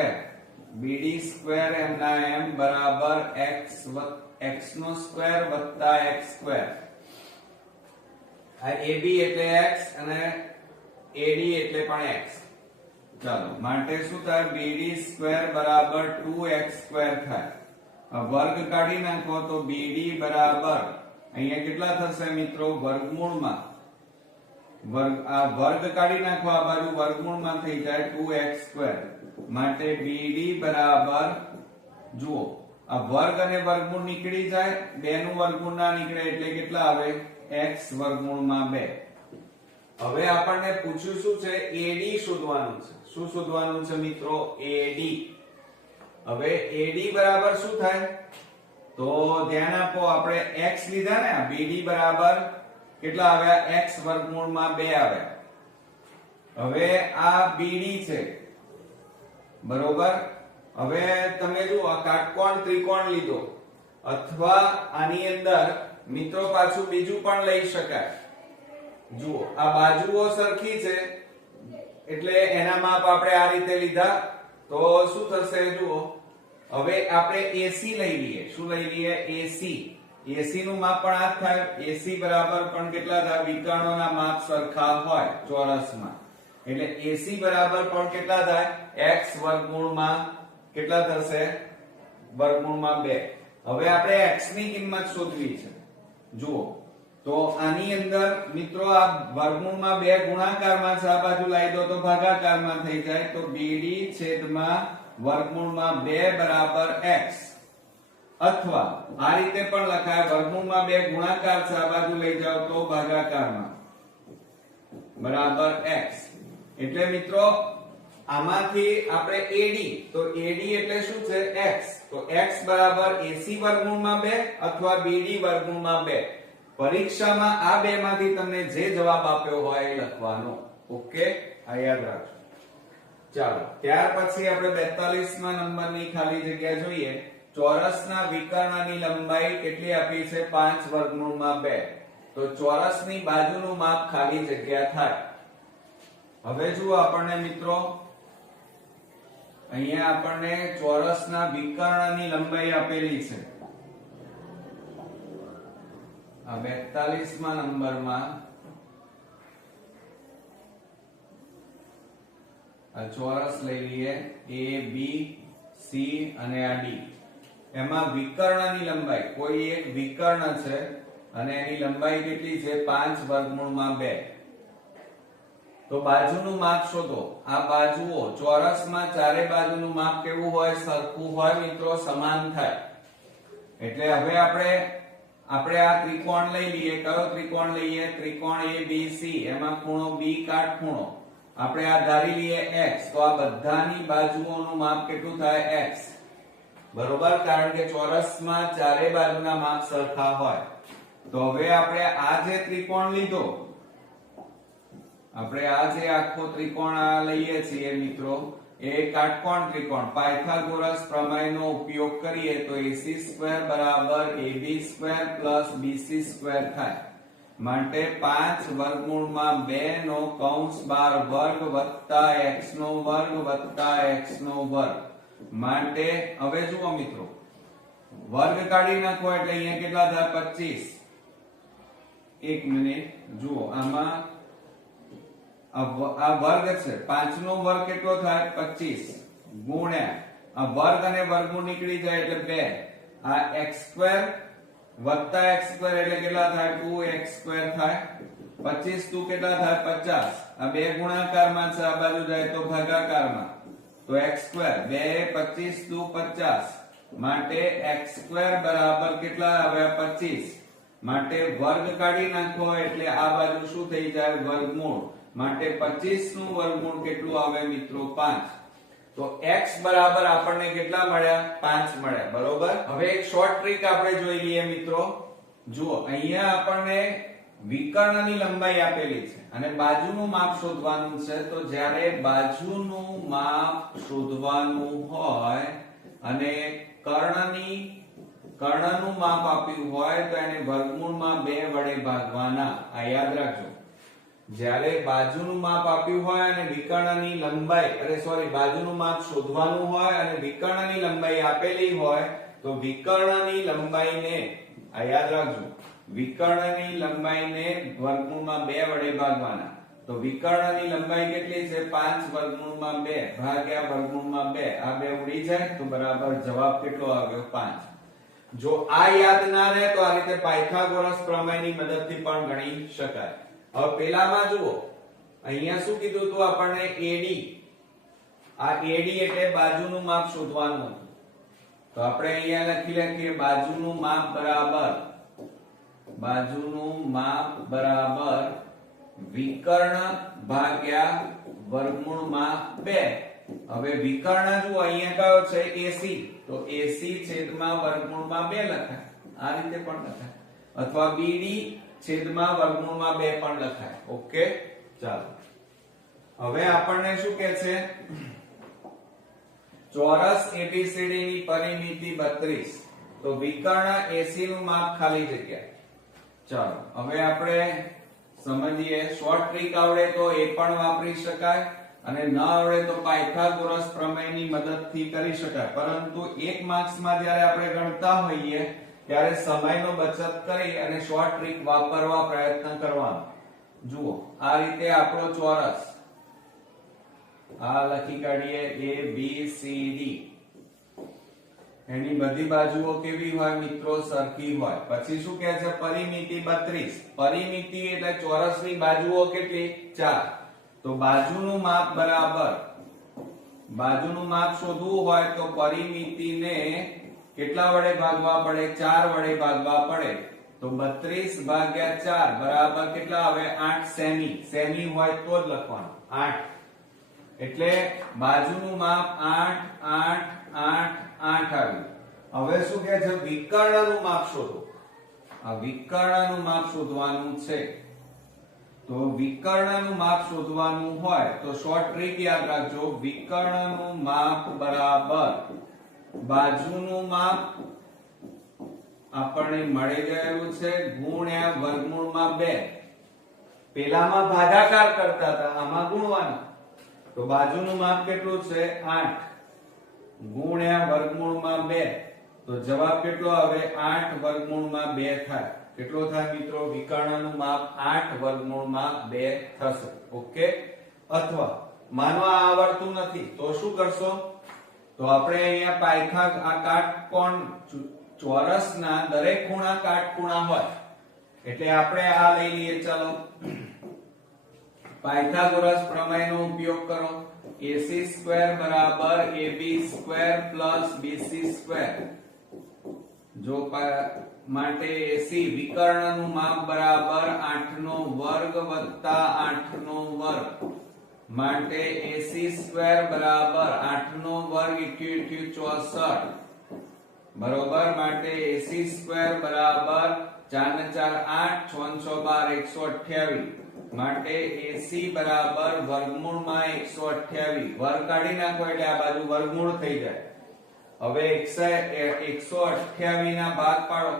BD સ્ક્વેર એમના એમ બરાબર x નો સ્ક્વેર વત્તા x સ્ક્વેર. આ AB એટલે x અને AD એટલે પણ x. ચાલો માટે શું થાય BD સ્ક્વેર બરાબર 2x સ્ક્વેર થાય. આ વર્ગ કાઢી નાખો તો BD બરાબર અહીંયા કેટલા થશે મિત્રો વર્ગમૂળમાં આ વર્ગ કાઢી નાખો આ બાજુ વર્ગમૂળમાં થઈ જાય 2x સ્ક્વેર. માટે BD બરાબર જુઓ આ વર્ગ અને વર્ગમૂળ નીકળી જાય બે નું વર્ગમૂળ ના નીકળે એટલે કેટલા આવે x વર્ગમૂળમાં 2. હવે આપણને પૂછ્યું શું છે AD શોધવાનું છે. શું શોધવાનું છે મિત્રો AD. હવે AD બરાબર શું થાય તો ધ્યાન આપો આપણે x લીધા ને BD બરાબર કેટલા આવ્યા x વર્ગમૂળમાં 2 આવ્યા. હવે આ BD છે બરોબર. હવે તમે જુઓ આ કાટકોણ ત્રિકોણ લીધો અથવા આની અંદર મિત્રો પાછું બીજું પણ લઈ શકાય. જુઓ આ બાજુઓ સરખી છે એટલે એના માપ આપણે આ રીતે લીધા તો શું થશે જુઓ હવે આપણે AC લઈ લઈએ. શું લઈ લઈએ AC. AC નું માપ પણ આ થાય. AC બરાબર પણ કેટલા થાય વિકર્ણોના માપ સરખા હોય ચોરસમાં એટલે AC બરાબર પણ કેટલા થાય x વર્ગમૂળમાં કેટલા થશે વર્ગમૂળમાં 2. હવે આપણે x ની કિંમત શોધવી છે. જુઓ તો આની અંદર મિત્રો આ વર્ગમૂળમાં 2 ગુણાકારમાં છે આ બાજુ લાવી દો તો ભાગાકારમાં થઈ જાય તો BD છેદમાં વર્ગમૂળમાં 2 બરાબર x. અથવા આ રીતે પણ લખાય વર્ગમૂળમાં 2 ગુણાકાર છે આ બાજુ લઈ જાવ તો ભાગાકારમાં બરાબર x. એટલે મિત્રો આમાંથી આપણે AD તો AD એટલે શું છે x. તો x બરાબર AC વર્ગમૂળમાં 2 અથવા BD વર્ગમૂળમાં 2. પરીક્ષામાં આ બે માંથી તમને જે જવાબ આપ્યો હોય એ લખવાનો. ઓકે આ યાદ રાખજો. ચાલો ત્યાર પછી આપણે 42મા નંબરની ખાલી જગ્યા જોઈએ. ચોરસના વિકર્ણની લંબાઈ કેટલી આપી છે 5 વર્ગમૂળમાં 2. તો ચોરસની બાજુનું માપ ખાલી જગ્યા થાય. હવે જુઓ આપણને મિત્રો અહીંયા આપણને ચોરસના વિકર્ણની લંબાઈ આપેલી છે. આ 42મા નંબરમાં આ ચોરસ લઈ લઈએ A B C અને આ D. એમાં વિકર્ણની લંબાઈ કોઈ એક વિકર્ણ છે અને એની લંબાઈ કેટલી છે 5 વર્ગમૂળમાં 2. તો બાજુનું માપ શોધો. આ બાજુઓ ચોરસમાં ચારે બાજુનું માપ કેવું હોય સરખું હોય મિત્રો સમાન થાય. એટલે હવે આપણે આ ત્રિકોણ લઈ લઈએ. કયો ત્રિકોણ લઈએ ત્રિકોણ ABC. એમાં ખૂણો B કાટખૂણો આપણે આ ધારી લઈએ x. તો આ બધાની બાજુઓનું માપ કેટલું થાય x બરોબર. કારણ કે ચોરસમાં ચારે બાજુના માપ સરખા હોય. તો હવે આપણે આ જે ત્રિકોણ લીધો આપણે આ જે આખો ત્રિકોણ લઈએ છીએ મિત્રો એ કાટકોણ ત્રિકોણ પાયથાગોરસ પ્રમેયનો ઉપયોગ કરીએ તો AC સ્ક્વેર બરાબર AB square plus BC square થાય. માટે 5 વર્ગમૂળમાં 2 નો કૌંસ 12 વર્ગ વત્તા x નો વર્ગ વત્તા x નો વર્ગ. માટે હવે જુઓ મિત્રો વર્ગ કાઢી નાખો એટલે અહીંયા કેટલા થાય 25. એક મિનિટ જુઓ આમાં આ વર્ગ છે 5 નો વર્ગ કેટલો થાય 25 ગુણ્યા આ વર્ગ અને વર્ગમૂળ નીકળી જાય એટલે 2. આ x સ્ક્વેર વત્તા x સ્ક્વેર એટલે કેટલા થાય 2x સ્ક્વેર થાય. 25 તું કેટલા થાય 50. આ બે ગુણાકારમાં છે આ બાજુ જાય તો ભાગાકારમાં તો x સ્ક્વેર 2 25 તું 50. માટે x સ્ક્વેર બરાબર કેટલા આવ્યા 25. માટે વર્ગ કાઢી નાખો એટલે આ બાજુ શું થઈ જાય વર્ગમૂળ. માટે 25 નું વર્ગમૂળ કેટલું આવે મિત્રો 5. તો x બરાબર આપણને કેટલા મળ્યા 5 મળ્યા બરોબર. હવે એક શોર્ટ ટ્રીક આપણે જોઈ લઈએ મિત્રો. જુઓ અહીંયા આપણને વિકર્ણની લંબાઈ આપેલી છે અને બાજુનું માપ શોધવાનું છે. તો જ્યારે બાજુનું માપ શોધવાનું હોય અને કર્ણનું માપ આપ્યું હોય તો એને વર્ગમૂળમાં 2 વડે ભાગવાના. આ યાદ રાખજો. જ્યારે બાજુનું માપ આપ્યું હોય અને વિકર્ણની લંબાઈ બાજુનું માપ શોધવાનું હોય અને વિકર્ણની લંબાઈ આપેલી હોય તો વિકર્ણની લંબાઈને આ યાદ રાખજો, વિકર્ણની લંબાઈને વર્ગમૂળમાં 2 વડે ભાગવાના. તો વિકર્ણની લંબાઈ કેટલી છે? 5 વર્ગમૂળમાં 2 ભાગ્યા વર્ગમૂળમાં 2. આ 2 ઉડી જાય તો બરાબર જવાબ કેટલો આવ્યો? 5. જો આ યાદ ના રહે તો આ રીતે પાયથાગોરસ પ્રમેયની મદદથી પણ ગણી શકાય. હવે પેલામાં જુઓ, અહીંયા શું કીધું હતું આપણને? AD. આ AD એટલે બાજુનું માપ શોધવાનું હતું. તો આપણે અહીંયા લખીએ બાજુનું માપ બરાબર વિકર્ણ ભાગ્યા વર્ગમૂળમાં 2. હવે વિકર્ણ જુઓ અહીંયા કયો છે? AC. તો AC છેદમાં વર્ગમૂળમાં 2 લખાય. આ રીતે પણ લખાય. અથવા BD છેદમાં વર્ગમૂળમાં 2 પણ લખાય. ઓકે, ચાલો. હવે આપણને શું કહે છે? ચોરસ ABCD ની પરિમિતિ 32. તો વિકર્ણ AC નું માપ ખાલી જગ્યા. ચાલો હવે આપણે સમજીએ. શોર્ટ ટ્રીક આવડે તો એ પણ વાપરી શકાય અને ન આવડે તો પાયથાગોરસ પ્રમેયની મદદથી કરી શકાય. પરંતુ 1 માર્ક્સમાં જ્યારે આપણે ગણતા હોઈએ ત્યારે સમયનો બચત કરી અને શોર્ટ ટ્રીક વાપરવા પ્રયત્ન કરવાનો. જુઓ, આ રીતે આપણો ચોરસ આ લખી કાઢીએ ABCD. એની બધી બાજુઓ કેવી હોય મિત્રો? સરખી હોય. પછી શું કહે છે? પરિમિતિ 32. પરિમિતિ એટલે ચોરસની બાજુઓ કેટલી? 4. તો બાજુનું માપ બરાબર, બાજુનું માપ શોધવું હોય તો પરિમિતિને કેટલા વડે ભાગવા પડે? 4 વડે ભાગવા પડે. તો 32 ભાગ્યા 4 બરાબર કેટલા આવે? 8 સેમી. સેમી હોય તો જ લખવાનું 8. એટલે બાજુનું માપ 8 8 8 8 આવ્યું. હવે શું કહે છે? વિકર્ણનું માપ શોધો. આ વિકર્ણનું માપ શોધવાનું છે. તો વિકર્ણનું માપ શોધવાનું હોય તો શોર્ટ ટ્રીક યાદ રાખજો. વિકર્ણનું માપ બરાબર બાજુનું માપ આપણને મળી ગયેલું છે ગુણ્યા વર્ગમૂળમાં 2. પેલામાં ભાગાકાર કરતા હતા, આમાં ગુણવાનું. તો બાજુનું માપ કેટલું છે? 8 ગુણ્યા વર્ગમૂળમાં 2. તો જવાબ કેટલો આવે? 8 વર્ગમૂળમાં 2 થાય. કેટલો થાય મિત્રો? વિકર્ણનું માપ 8 વર્ગમૂળમાં 2 થશે. ઓકે. અથવા માનવા આવડતું નથી તો શું કરશો? તો આપણે અહીંયા આ કાટકોણ ચોરસના દરેક ખૂણા કાટખૂણા હોય એટલે આપણે આ લઈ લઈએ. ચાલો પાયથાગોરસ પ્રમેયનો ઉપયોગ કરો. AC સ્ક્વેર બરાબર AB square plus BC square. જો માટે AC વિકર્ણનું માપ બરાબર 8 નો વર્ગ વત્તા 8 નો વર્ગ. માટે AC સ્ક્વેર બરાબર 8 નો વર્ગ = 64 બરોબર. માટે AC સ્ક્વેર બરાબર 4 ને 4 8 6 ને 6 12 128. માટે AC બરાબર વર્ગમૂળમાં 128. વર્ગ કાઢી નાખો એટલે આ બાજુ વર્ગમૂળ થઈ જાય. હવે 128 ના ભાગ પાડો.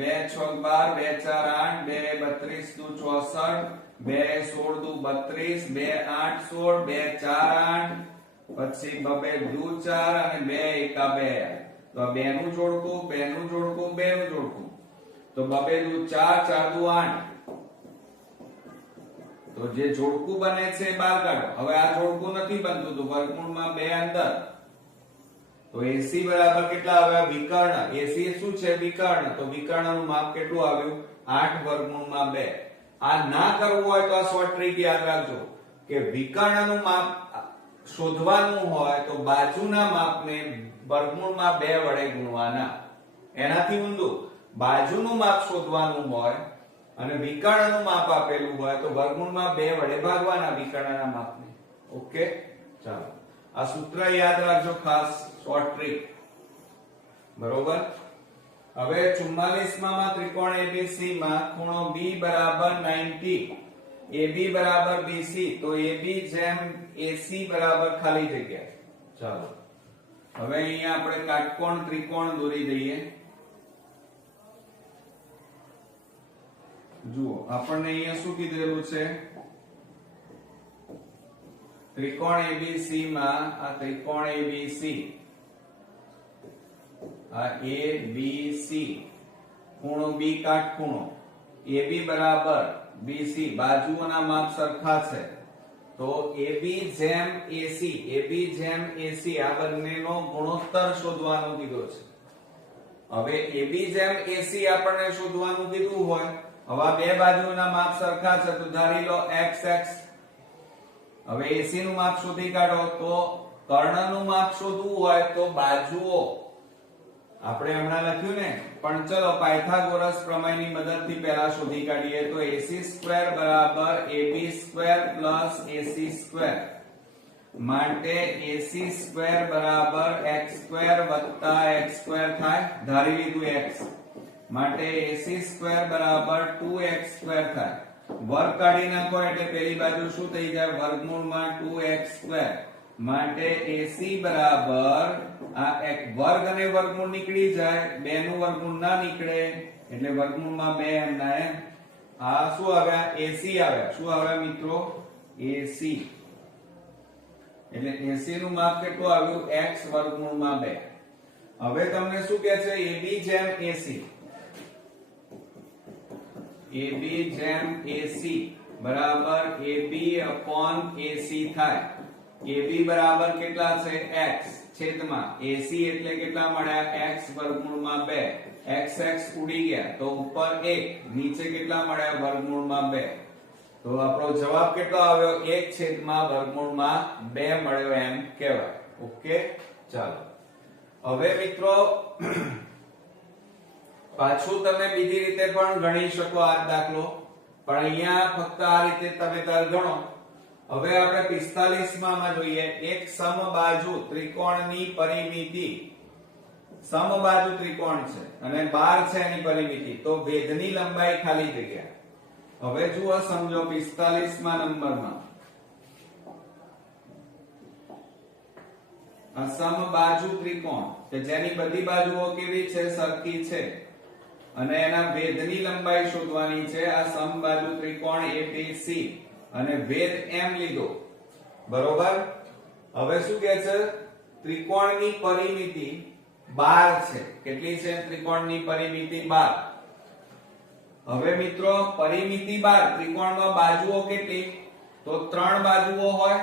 2 6 12 2 4 8 2 32 દુ 64 2 16 દુ 32 2 8 16 2 4 8 પછી 2 દુ 4 અને 2 એકા 2. તો આ 2 નું જોડકું 2 નું જોડકું 2 નું જોડકું. તો 2 દુ 4 4 દુ 8. તો જે જોડકું બને છે એ બહાર કાઢો. હવે આ જોડકું નથી બનતું તો વર્ગમૂળમાં 2 અંદર. તો AC બરાબર કેટલા આવ્યા? વિકર્ણ. AC શું છે? વિકર્ણ. તો વિકર્ણનું માપ કેટલું આવ્યું? 8 વર્ગમૂળમાં 2. આ ના કરવું હોય તો આ શોર્ટ ટ્રીક યાદ રાખજો કે વિકર્ણનું માપ શોધવાનું હોય તો બાજુના માપને વર્ગમૂળમાં 2 વડે ગુણવાના. એનાથી ઊંધું બાજુનું માપ શોધવાનું હોય અને વિકર્ણનું માપ આપેલું હોય તો વર્ગમૂળમાં 2 વડે ભાગવાના વિકર્ણના માપને. ઓકે, ચાલો આ સૂત્ર યાદ રાખજો ખાસ. શોર્ટ ટ્રીક બરોબર. હવે 44 માં ત્રિકોણ ABC માં ખૂણો B બરાબર 90, AB બરાબર BC. તો AB જેમ AC બરાબર ખાલી જગ્યા. ચાલો હવે અહીંયા આપણે કાટકોણ ત્રિકોણ દોરી દઈએ. જુઓ આપણને અહીંયા શું કીધેલું છે, ત્રિકોણ એબીસી માં આ ત્રિકોણ એબીસી આ એબીસી ખૂણો બી કાટખૂણો AB બરાબર BC બાજુઓના માપ સરખા છે તો AB જેમ AC આ બંનેનો ગુણોત્તર શોધવાનું કીધું છે. હવે AB જેમ AC આપણને શોધવાનું કીધું હોય, હવે બે બાજુઓના માપ સરખા છે તો ધારી લો xx. હવે AC નું માપ શોધી કાઢો તો કર્ણનું માપ શોધવું હોય તો બાજુઓ આપણે હમણાં લખ્યું ને, પણ ચલો પાયથાગોરસ પ્રમેયની મદદથી પહેલા શોધી કાઢીએ તો AC² બરાબર AB² AC². માટે AC² બરાબર x² x² થાય, ધારી લીધું x. માટે AC² બરાબર 2x² થાય. વર્ગ કાઢી નાખો એટલે પેલી બાજુ શું થઈ જાય, વર્ગમૂળમાં 2x². માટે AC બરાબર આ એક વર્ગ અને વર્ગમૂળ નીકળી જાય, 2 નું વર્ગમૂળ ના નીકળે એટલે વર્ગમૂળમાં 2 એમના એમ. આ શું આવ્યા, AC આવ્યા. શું આવ્યા મિત્રો, AC. એટલે AC નું માપ કેટલું આવ્યું, x વર્ગમૂળમાં 2. હવે તમને શું કહે છે, AB જેમ AC. AB જેમ AC બરાબર AB/AC થાય. AB બરાબર કેટલા છે, x છેદમાં AC એટલે કેટલા મળ્યા, x વર્ગમૂળમાં 2. x ઉડી ગયા તો ઉપર 1, નીચે કેટલા મળ્યા, વર્ગમૂળમાં 2. તો આપણો જવાબ કેટલો આવ્યો, 1/વર્ગમૂળમાં 2 મળ્યો એમ કહેવાય. ઓકે, ચાલો હવે મિત્રો પાછું તમે બીજી રીતે પણ ગણી શકો આ દાખલો, પણ અહીંયા ફક્ત આ રીતે તમે તાર ગણો. હવે આપણે 45 માં જોઈએ, એક સમબાજુ ત્રિકોણની પરિમિતિ. સમબાજુ ત્રિકોણ છે અને 12 છે એની પરિમિતિ, તો ભેદની લંબાઈ ખાલી જગ્યા. હવે જુઓ સમજો 45 નંબરમાં આ સમબાજુ ત્રિકોણ કે જેની બધી બાજુઓ કેવી છે, સરખી છે અને એના ભેદની લંબાઈ શોધવાની છે. આ સમબાજુ ત્રિકોણ ABC અને ભેદ m લીધો, બરોબર. હવે શું કહે છે, ત્રિકોણની પરિમિતિ 12 છે. કેટલી છે ત્રિકોણની પરિમિતિ, 12. હવે મિત્રો પરિમિતિ 12, ત્રિકોણમાં બાજુઓ કેટલી, તો 3 બાજુઓ હોય.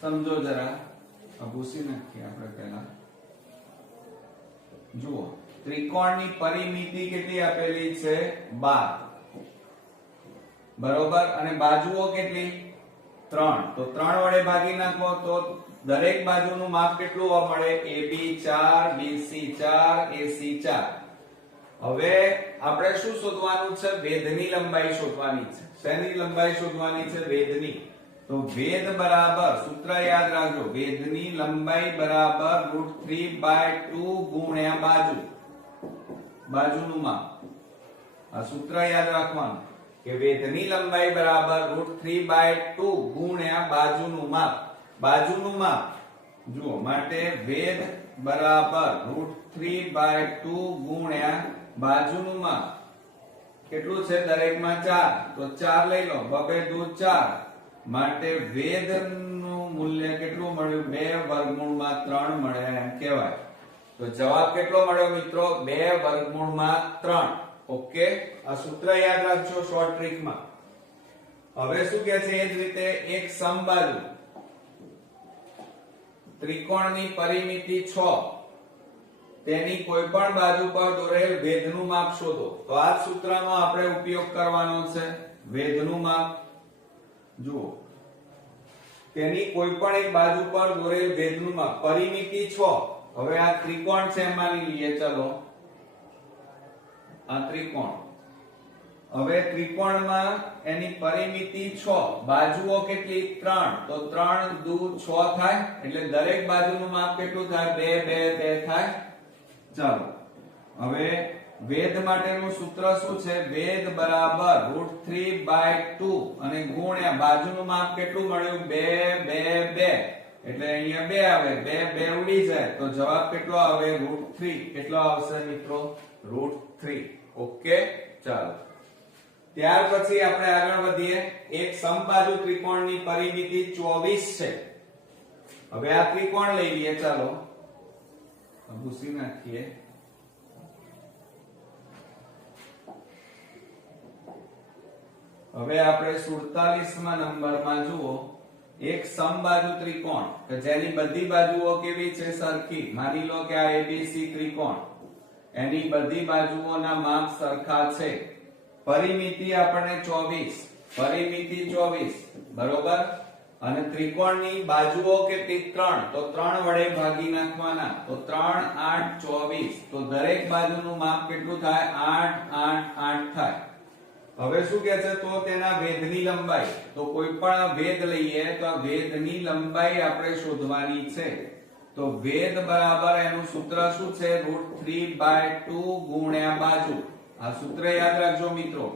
સમજો જરા, ભૂસી નાખીએ આપણે પહેલા. જુઓ ત્રિકોણની પરિમિતિ કેટલી આપેલી છે, 12, બરોબર. અને બાજુઓ કેટલી, 3. તો 3 વડે ભાગી નાખો તો દરેક બાજુનું માપ કેટલું મળે, AB 4 BC 4 AC 4. હવે આપણે શું શોધવાનું છે, ભેદની લંબાઈ શોધવાની છે. શેની લંબાઈ શોધવાની છે, ભેદની. તો ભેદ બરાબર, સૂત્ર યાદ રાખજો, ભેદની લંબાઈ બરાબર √3/2 ગુણ્યા બાજુ, બાજુનું માપ. આ સૂત્ર યાદ રાખવાનું કે ભેદની લંબાઈ બરાબર √3/2 ગુણ્યા બાજુનું માપ. બાજુનું માપ જુઓ, માટે ભેદ બરાબર √3/2 ગુણ્યા બાજુનું માપ. કેટલું છે, દરેકમાં 4, તો 4 લઈ લો, 2 2 4. માટે ભેદનું મૂલ્ય કેટલું મળ્યું, 2/3 મળ્યા એમ કહેવાય. તો જવાબ કેટલો મળ્યો મિત્રો, 2/3. ઓકે, આ સૂત્ર યાદ રાખજો શોર્ટ ટ્રીકમાં. હવે શું કહે છે, એ જ રીતે એક સમબાજુ ત્રિકોણની પરિમિતિ 6, તેની કોઈ પણ બાજુ પર દોરેલ ભેદનું માપ શોધો. તો આ સૂત્રનો આપણે ઉપયોગ કરવાનો છે, ભેદનું માપ. જુઓ તેની કોઈ પણ એક બાજુ પર દોરેલ ભેદનું માપ, પરિમિતિ 6. હવે આ ત્રિકોણ છે માની લઈએ, ચલો આ ત્રિકોણ. હવે ત્રિકોણમાં એની પરિમિતિ 6, બાજુઓ કેટલી, 3. તો 3 દુ 6 થાય એટલે દરેક બાજુનું માપ કેટલું થાય, 2 2 2 થાય. ચાલો હવે ભેદ માટેનું સૂત્ર શું છે, ભેદ બરાબર √3/2 અને ગુણ્યા બાજુનું માપ કેટલું મળ્યું, 2 2 2. એટલે અહીંયા 2 આવે, 2 2 ઉડી જાય તો જવાબ કેટલો આવે, √3. કેટલો આવશે મિત્રો, √3. ઓકે, ચાલો ત્યાર પછી આપણે આગળ વધીએ. એક સમબાજુ ત્રિકોણની પરિમિતિ 24 છે. હવે આ ત્રિકોણ લઈ લઈએ. ચાલો ભૂસી નાખીએ. હવે આપણે 47મા નંબરમાં જુઓ, એક સમબાજુ ત્રિકોણ કે જેની બધી બાજુઓ કેવી છે? સરખી. માની લો કે આ એબીસી ત્રિકોણ, એની બધી બાજુઓના માપ સરખા છે. પરિમિતિ આપણને 24, પરિમિતિ 24 બરોબર. અને ત્રિકોણની બાજુઓ કેટલી? 3, તો 3 વડે ભાગી નાખવાના. તો 3 8 24, તો દરેક બાજુનું માપ કેટલું થાય? 8 8 8 થાય. હવે શું કહે છે? તો તેના વેધની લંબાઈ. તો કોઈ પણ વેધ લઈએ તો આ વેધની લંબાઈ આપણે શોધવાની છે. તો વેધ બરાબર એનું સૂત્ર શું છે? √3/2 ગુણ્યા બાજુ. આ સૂત્ર યાદ રાખજો મિત્રો.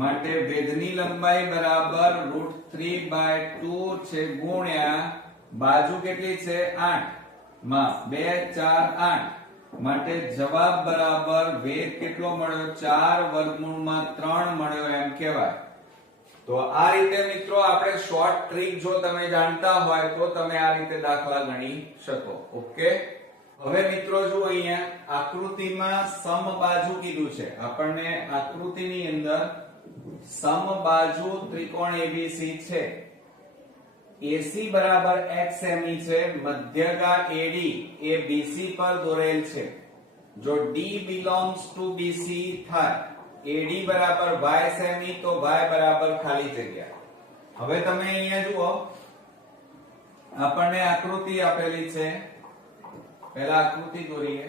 માટે વેધની લંબાઈ બરાબર √3/2 છે ગુણ્યા બાજુ કેટલી છે? 8 માં 2 4 8. માટે જવાબ બરાબર વેધ કેટલો મળ્યો? 4√3 મળ્યો એમ કહેવાય. તો આ રીતે મિત્રો આપણે શોર્ટ ટ્રીક જો તમે જાણતા હોય તો તમે આ રીતે દાખલા ગણી શકો. ઓકે. હવે મિત્રો જો અહીંયા આકૃતિમાં સમબાજુ કીધું છે. આપણને આકૃતિની અંદર સમબાજુ ત્રિકોણ એબીસી છે. AC બરાબર XME છે. મધ્યગા AD એ BC પર દોરેલ છે. જો D belongs to BC થાય, AD બરાબર YSME તો Y બરાબર ખાલી જગ્યા. હવે તમે અહીંયા જુઓ, આપણને આકૃતિ આપેલી છે. પહેલા આકૃતિ દોરીએ.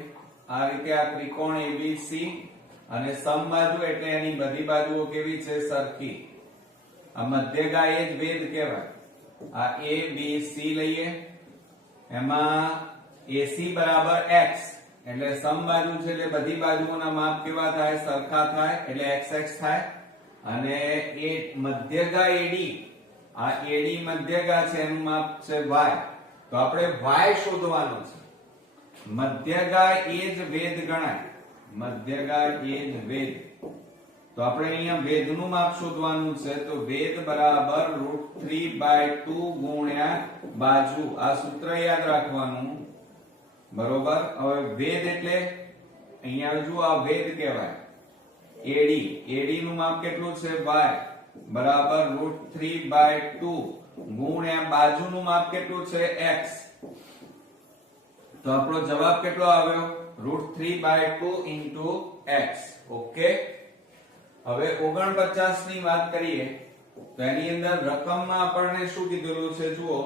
આ રીતે આ ત્રિકોણ ABC અને સમબાજુ એટલે એની બધી બાજુઓ કેવી છે? સરખી. આ મધ્યગા એ જ વેધ કહેવાય. આ A B C લઈએ, એમાં AC બરાબર X એટલે સમબાજુ છે એટલે બધી બાજુઓના માપ કેવા થાય? સરખા થાય એટલે XX થાય. અને એ મધ્યગા AD, આ AD મધ્યગા છે એનું માપ છે Y. તો આપણે Y શોધવાનું છે. મધ્યગા એ જ વેધ ગણાય. મધ્યગા એ જ વેધ. તો આપણે અહીંયા વેધનું માપ શોધવાનું છે. તો વેધ બરાબર √3/2 ગુણ્યા બાજુ. આ સૂત્ર યાદ રાખવાનું બરોબર. હવે વેધ એટલે અહીંયા જુઓ, આ વેધ કહેવાય. AD નું માપ કેટલું છે? Y બરાબર √3/2 ગુણ્યા બાજુનું માપ કેટલું છે? X. તો આપણો જવાબ કેટલો આવ્યો? √3/2 * x. ઓકે. હવે 49 ની વાત કરીએ તો એની અંદર રકમમાં આપણને શું કીધેલું છે? જુઓ,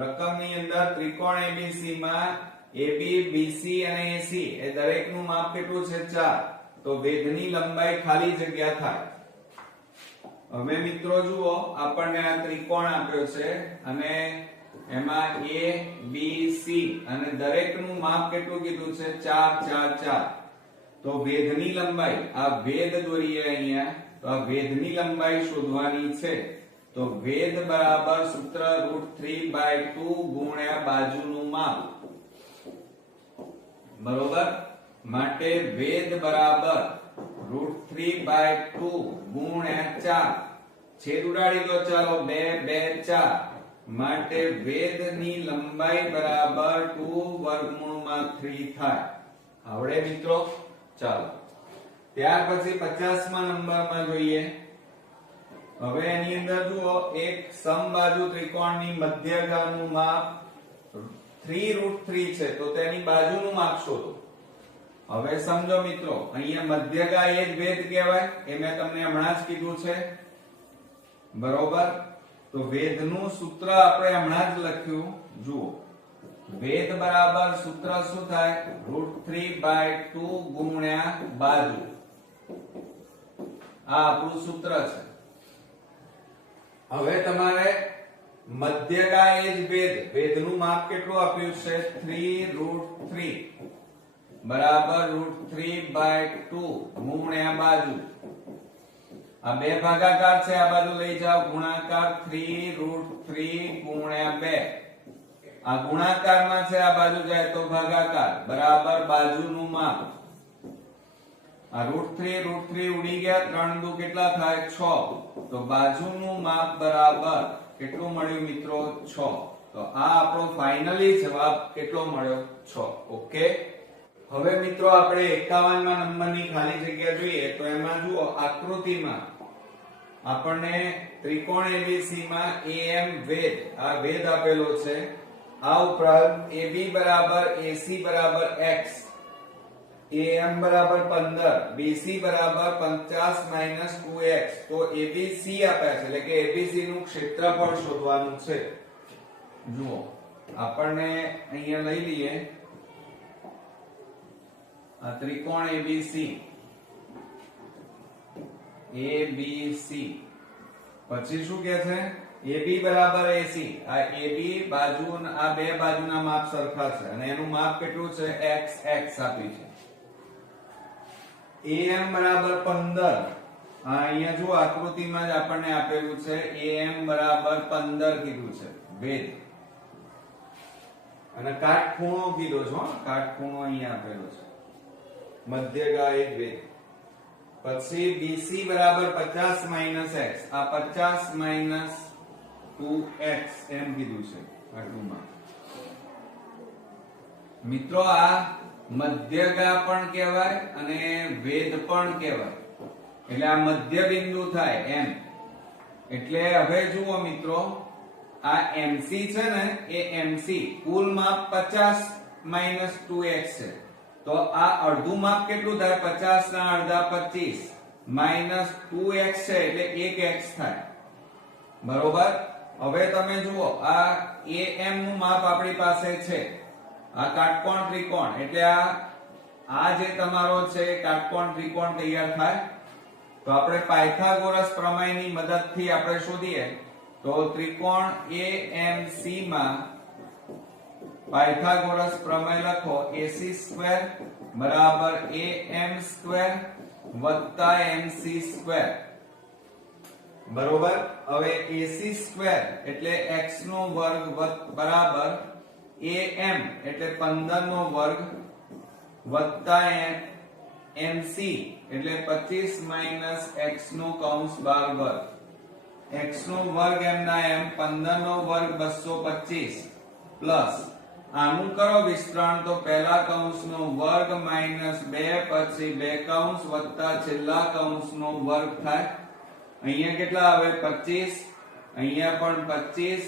રકમની અંદર ત્રિકોણ ABC માં AB, BC અને AC એ દરેકનું માપ કેટલું છે? 4. તો વેધની લંબાઈ ખાલી જગ્યા થાય. હવે મિત્રો જુઓ, આપણને આ ત્રિકોણ આપ્યો છે અને એમાં A B C અને દરેકનું માપ કેટલું કીધું છે? 4 4 4. તો વેધની લંબાઈ, આ વેધ દોરીએ અહીંયા. તો આ વેધની લંબાઈ શોધવાની છે. તો વેધ બરાબર સૂત્ર √3/2 ગુણ્યા બાજુનું માપ બરોબર. માટે વેધ બરાબર √3/2 ગુણ્યા 4. છેદ ઉડાડી દો. ચાલો 2 2 4. માટે વેધની લંબાઈ બરાબર 2√3 થાય. આવડે મિત્રો? ચાલો ત્યાર પછી 50મા નંબરમાં જોઈએ. હવે એની અંદર જુઓ, એક સમબાજુ ત્રિકોણની મધ્યગાનું માપ 3√3 છે. તો તેની બાજુનું માપ શોધો. હવે સમજો મિત્રો, અહીંયા મધ્યગા એ જ વેધ કહેવાય. એ મેં તમને હમણાં જ કીધું છે બરોબર. તો વેધનું સૂત્ર આપણે હમણાં જ લખ્યું. જુઓ, વેધ બરાબર સૂત્ર શું થાય? √3/2 ગુણ્યા બાજુ. આ આપણું સૂત્ર છે. હવે તમારે મધ્યગા એ જ વેધ, વેધનું માપ કેટલું આપ્યું છે? 3√3 બરાબર √3/2 ગુણ્યા બાજુ. આ બે ભાગાકાર છે, આ બાજુ લઈ જાઓ ગુણાકાર. 3√3 ગુણ્યા 2. આ ગુણાકારમાં છે, આ બાજુ જાય તો ભાગાકાર બરાબર બાજુનું માપ. આ √3 ઉડી ગયા, 3 દુ કેટલા થાય 6, તો બાજુનું માપ બરાબર કેટલું મળ્યું મિત્રો 6. તો આ આપણો ફાઇનલી જવાબ કેટલો મળ્યો 6. ઓકે. હવે મિત્રો આપણે 51મા નંબરની ખાલી જગ્યા જોઈએ તો એમાં જુઓ આકૃતિમાં આપણને ત્રિકોણ ABC માં AM વેધ, આ વેધ આપેલો છે. આ ઉપરાંત AB બરાબર AC બરાબર x, AM બરાબર 15, BC બરાબર 50 - 2x. તો ABC આપ્યા છે એટલે કે ABC નું ક્ષેત્રફળ શોધવાનું છે. જુઓ આપણને અહીંયા લઈ લઈએ આ ત્રિકોણ ABC, પછી શું કે છે AB બરાબર AC. આ AB બાજુ, આ બે બાજુના માપ સરખા છે અને એનું માપ કેટલું છે x આપી છે. AM બરાબર 15, અહીંયા જો આકૃતિમાં જ આપણને આપેલું છે AM બરાબર 15 કીધું છે વેધ, અને કાટખૂણો કીધો છે, કાટખૂણો અહીંયા આપેલો છે, મધ્યગા એક વેધ. પછી BC બરાબર 50 - x, આ 50 - 2x એમ કીધું છે આટલુંમાં. મિત્રો આ મધ્યગા પણ કહેવાય અને વેધ પણ કહેવાય, એટલે આ મધ્ય બિંદુ થાય એમ. એટલે હવે જુઓ મિત્રો, આ MC છે ને, એ MC કુલ માપ 50 - 2x છે. તો આ અડધું માપ કેટલું થાય 50 ના અડધા 25 - 2x છે એટલે 1x થાય. બરોબર. હવે તમે જુઓ આ AM નું માપ આપણી પાસે છે, આ કાટકોણ ત્રિકોણ, એટલે આ જે તમારો છે કાટકોણ ત્રિકોણ તૈયાર થાય. તો આપણે પાયથાગોરસ પ્રમેયની મદદથી આપણે શોધીએ તો ત્રિકોણ AMC માં પાયથાગોરસ પ્રમેય લખો, AC² બરાબર AM² વત્તા MC². બરોબર. હવે AC² એટલે x નો વર્ગ બરાબર AM એટલે 15 નો વર્ગ વત્તા MC એટલે 25 - x નો કૌંસ 12 વર્ગ. x નો વર્ગ એમના એમ, 15 નો વર્ગ 225 પ્લસ આનું કરો વિસ્તરણ તો પહેલા કૌંસનો વર્ગ -2, પછી બે કૌંસ વત્તા છેલ્લા કૌંસનો વર્ગ થાય. અહીંયા કેટલા આવે 25, અહીંયા પણ 25,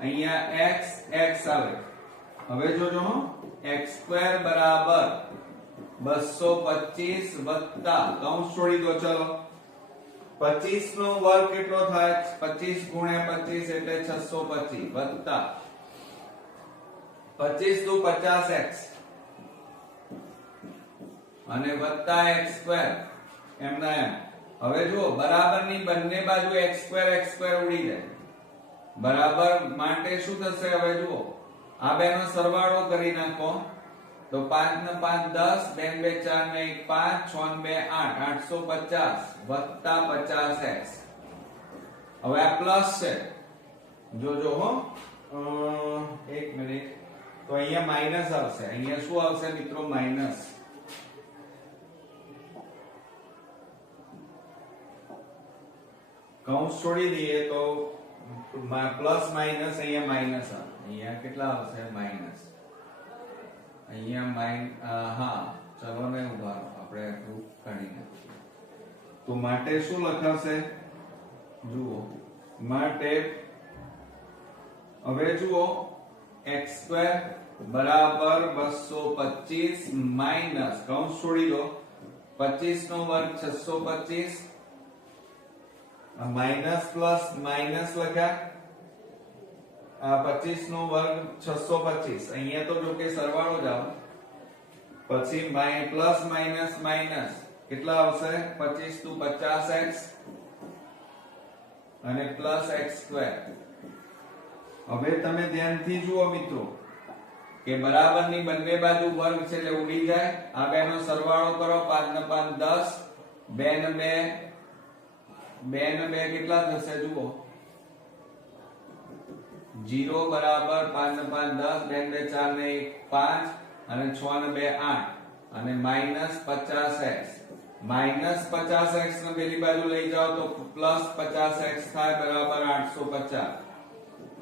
અહીંયા x આવે. હવે જોજો x² બરાબર 225 વત્તા કૌંસ છોડી દો, ચલો 25 નો વર્ગ કેટલો થાય 25 × 25 એટલે 625 વત્તા 25 દુ 50x અને વત્તા x² એમના એમ. હવે જુઓ બરાબરની બંને બાજુ x² ઉડી જાય. બરાબર માટે શું થશે હવે જુઓ, આ બેનો સરવાળો કરી નાખો તો 5 ને 5 10, 2 2 4 ને 1 5, 6 ને 2 8, 850 વત્તા 50x. હવે આ પ્લસ છે, જોજો હો, એક મિનિટ. તો અહીંયા માઈનસ આવશે, અહીંયા શું આવશે મિત્રો માઈનસ. કૌંસ છોડી દઈએ તો પ્લસ માઈનસ, અહીંયા માઈનસ આવે, અહીંયા કેટલા આવશે માઈનસ, અહીંયા હા ચલો ને ઉભા આપણે એટલું કાઢી નાખીએ. તો માટે શું લખાશે જુઓ, માટે હવે જુઓ x² બરાબર 225 માઈનસ કૌંસ છોડી દો 25 નો વર્ગ 625 માઈનસ પ્લસ માઈનસ લખ્યા, આ 25 નો વર્ગ 625, અહીંયા તો જો કે સરવાળો જ આવે, પછી પ્લસ માઈનસ માઈનસ કેટલા આવશે 25 દુ 50x અને પ્લસ x². હવે તમે ધ્યાનથી જુઓ મિત્રો કે બરાબરની બંને બાજુ વર્ગ છે એટલે ઉડી જાય. આ બેનો સરવાળો કરો 5 ને 5 10, 2 ને 2 કેટલા થશે જુઓ 0 બરાબર 5 ને 5 10, 2 4 ને 1 5 અને 6 ને 2 8 અને -50x -50x ને પેલી બાજુ લઈ જાઓ તો +50x થાય બરાબર 850.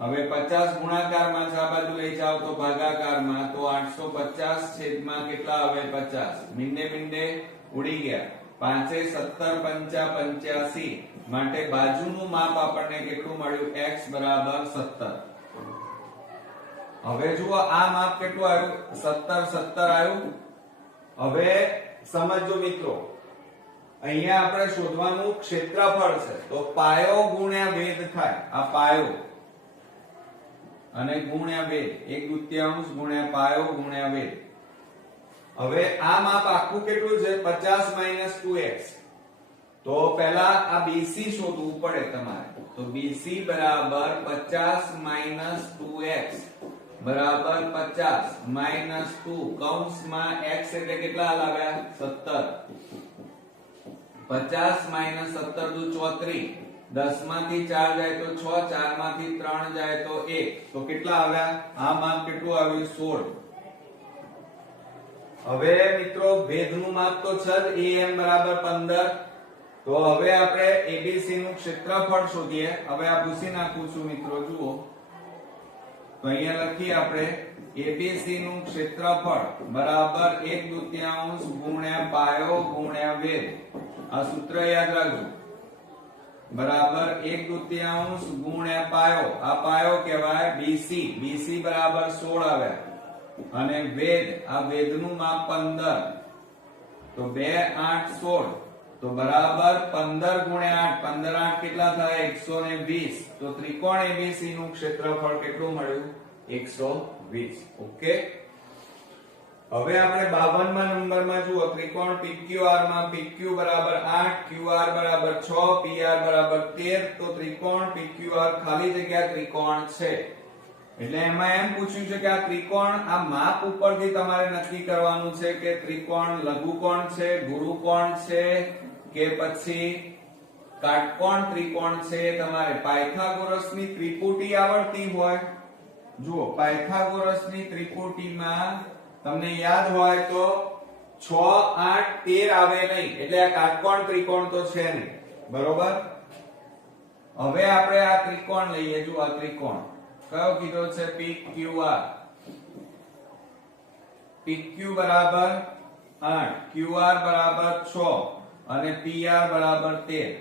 હવે 50 ગુણાકારમાં છે, આ બાજુ લઈ જાઓ તો ભાગાકારમાં, તો 850 છેદમાં કેટલા આવે 50. મીંડે મીંડે ઉડી ગયા. 5 17 5 85 માટે બાજુનું માપ આપણને કેટલું મળ્યું x બરાબર 17. હવે જુઓ આ માપ કેટલું આવ્યું 17 17 આવ્યું. હવે સમજો મિત્રો, અહીંયા આપણે શોધવાનું ક્ષેત્રફળ છે, તો પાયો ગુણ્યા વેધ થાય. આ પાયો અને ગુણ્યા વેધ, 1/2 ગુણ્યા પાયો ગુણ્યા વેધ. હવે આ માપ આખું કેટલું છે 50 - 2x. તો પહેલા આ BC શોધવું પડે તમારે. તો BC બરાબર 50 - 2x બરાબર 50 - 2 કૌંસમાં x એટલે કેટલા લાવ્યા 17. 50 - 17 દુ 34. 10 માંથી 4 જાય તો 6, 4 માંથી 3 જાય તો 1. તો કેટલા આવ્યા? આ માપ કેટલું આવ્યું 16. હવે મિત્રો ભેદનું માપ તો છે જ, am બરાબર 15. તો હવે આપણે ABC નું ક્ષેત્રફળ શોધીએ. હવે આ ભૂસી નાખું છું મિત્રો, જુઓ તો અહીંયા લખીએ આપણે ABC નું ક્ષેત્રફળ બરાબર 1/2 ગુણ્યા પાયો ગુણ્યા વેધ. આ સૂત્ર યાદ રાખજો. બરાબર 1/2 ગુણ્યા પાયો. આ પાયો કહેવાય BC. BC બરાબર 16 આવ્યા. અને વેધ, આ વેધનું માપ 15. તો 2 8 16. તો બરાબર 15 ગુણ્યા 8, 15 8 કેટલા થાય 120. તો ત્રિકોણ ABC નું ક્ષેત્રફળ કેટલું મળ્યું 120. ઓકે. હવે આપણે 52મા નંબરમાં જુઓ, ત્રિકોણ PQR માં PQ બરાબર 8, QR બરાબર 6, PR બરાબર 13. તો ત્રિકોણ PQR ખાલી જગ્યા ત્રિકોણ છે. એટલે એમાં એમ પૂછ્યું છે કે આ ત્રિકોણ, આ માપ ઉપરથી તમારે નક્કી કરવાનું છે કે ત્રિકોણ લઘુકોણ છે, ગુરુકોણ છે કે પછી કાટકોણ ત્રિકોણ છે. તમારે પાયથાગોરસની ત્રિપુટી આવડતી હોય. જુઓ પાયથાગોરસની ત્રિપુટીમાં તમને યાદ હોય તો 6 8 13 આવે નહીં, એટલે આ કાટકોણ ત્રિકોણ તો છે નહીં. બરોબર. હવે આપણે આ ત્રિકોણ લઈએ. જો આ ત્રિકોણ કયો કીધો છે PQR. PQ બરાબર 8, QR બરાબર 6 અને PR બરાબર 13.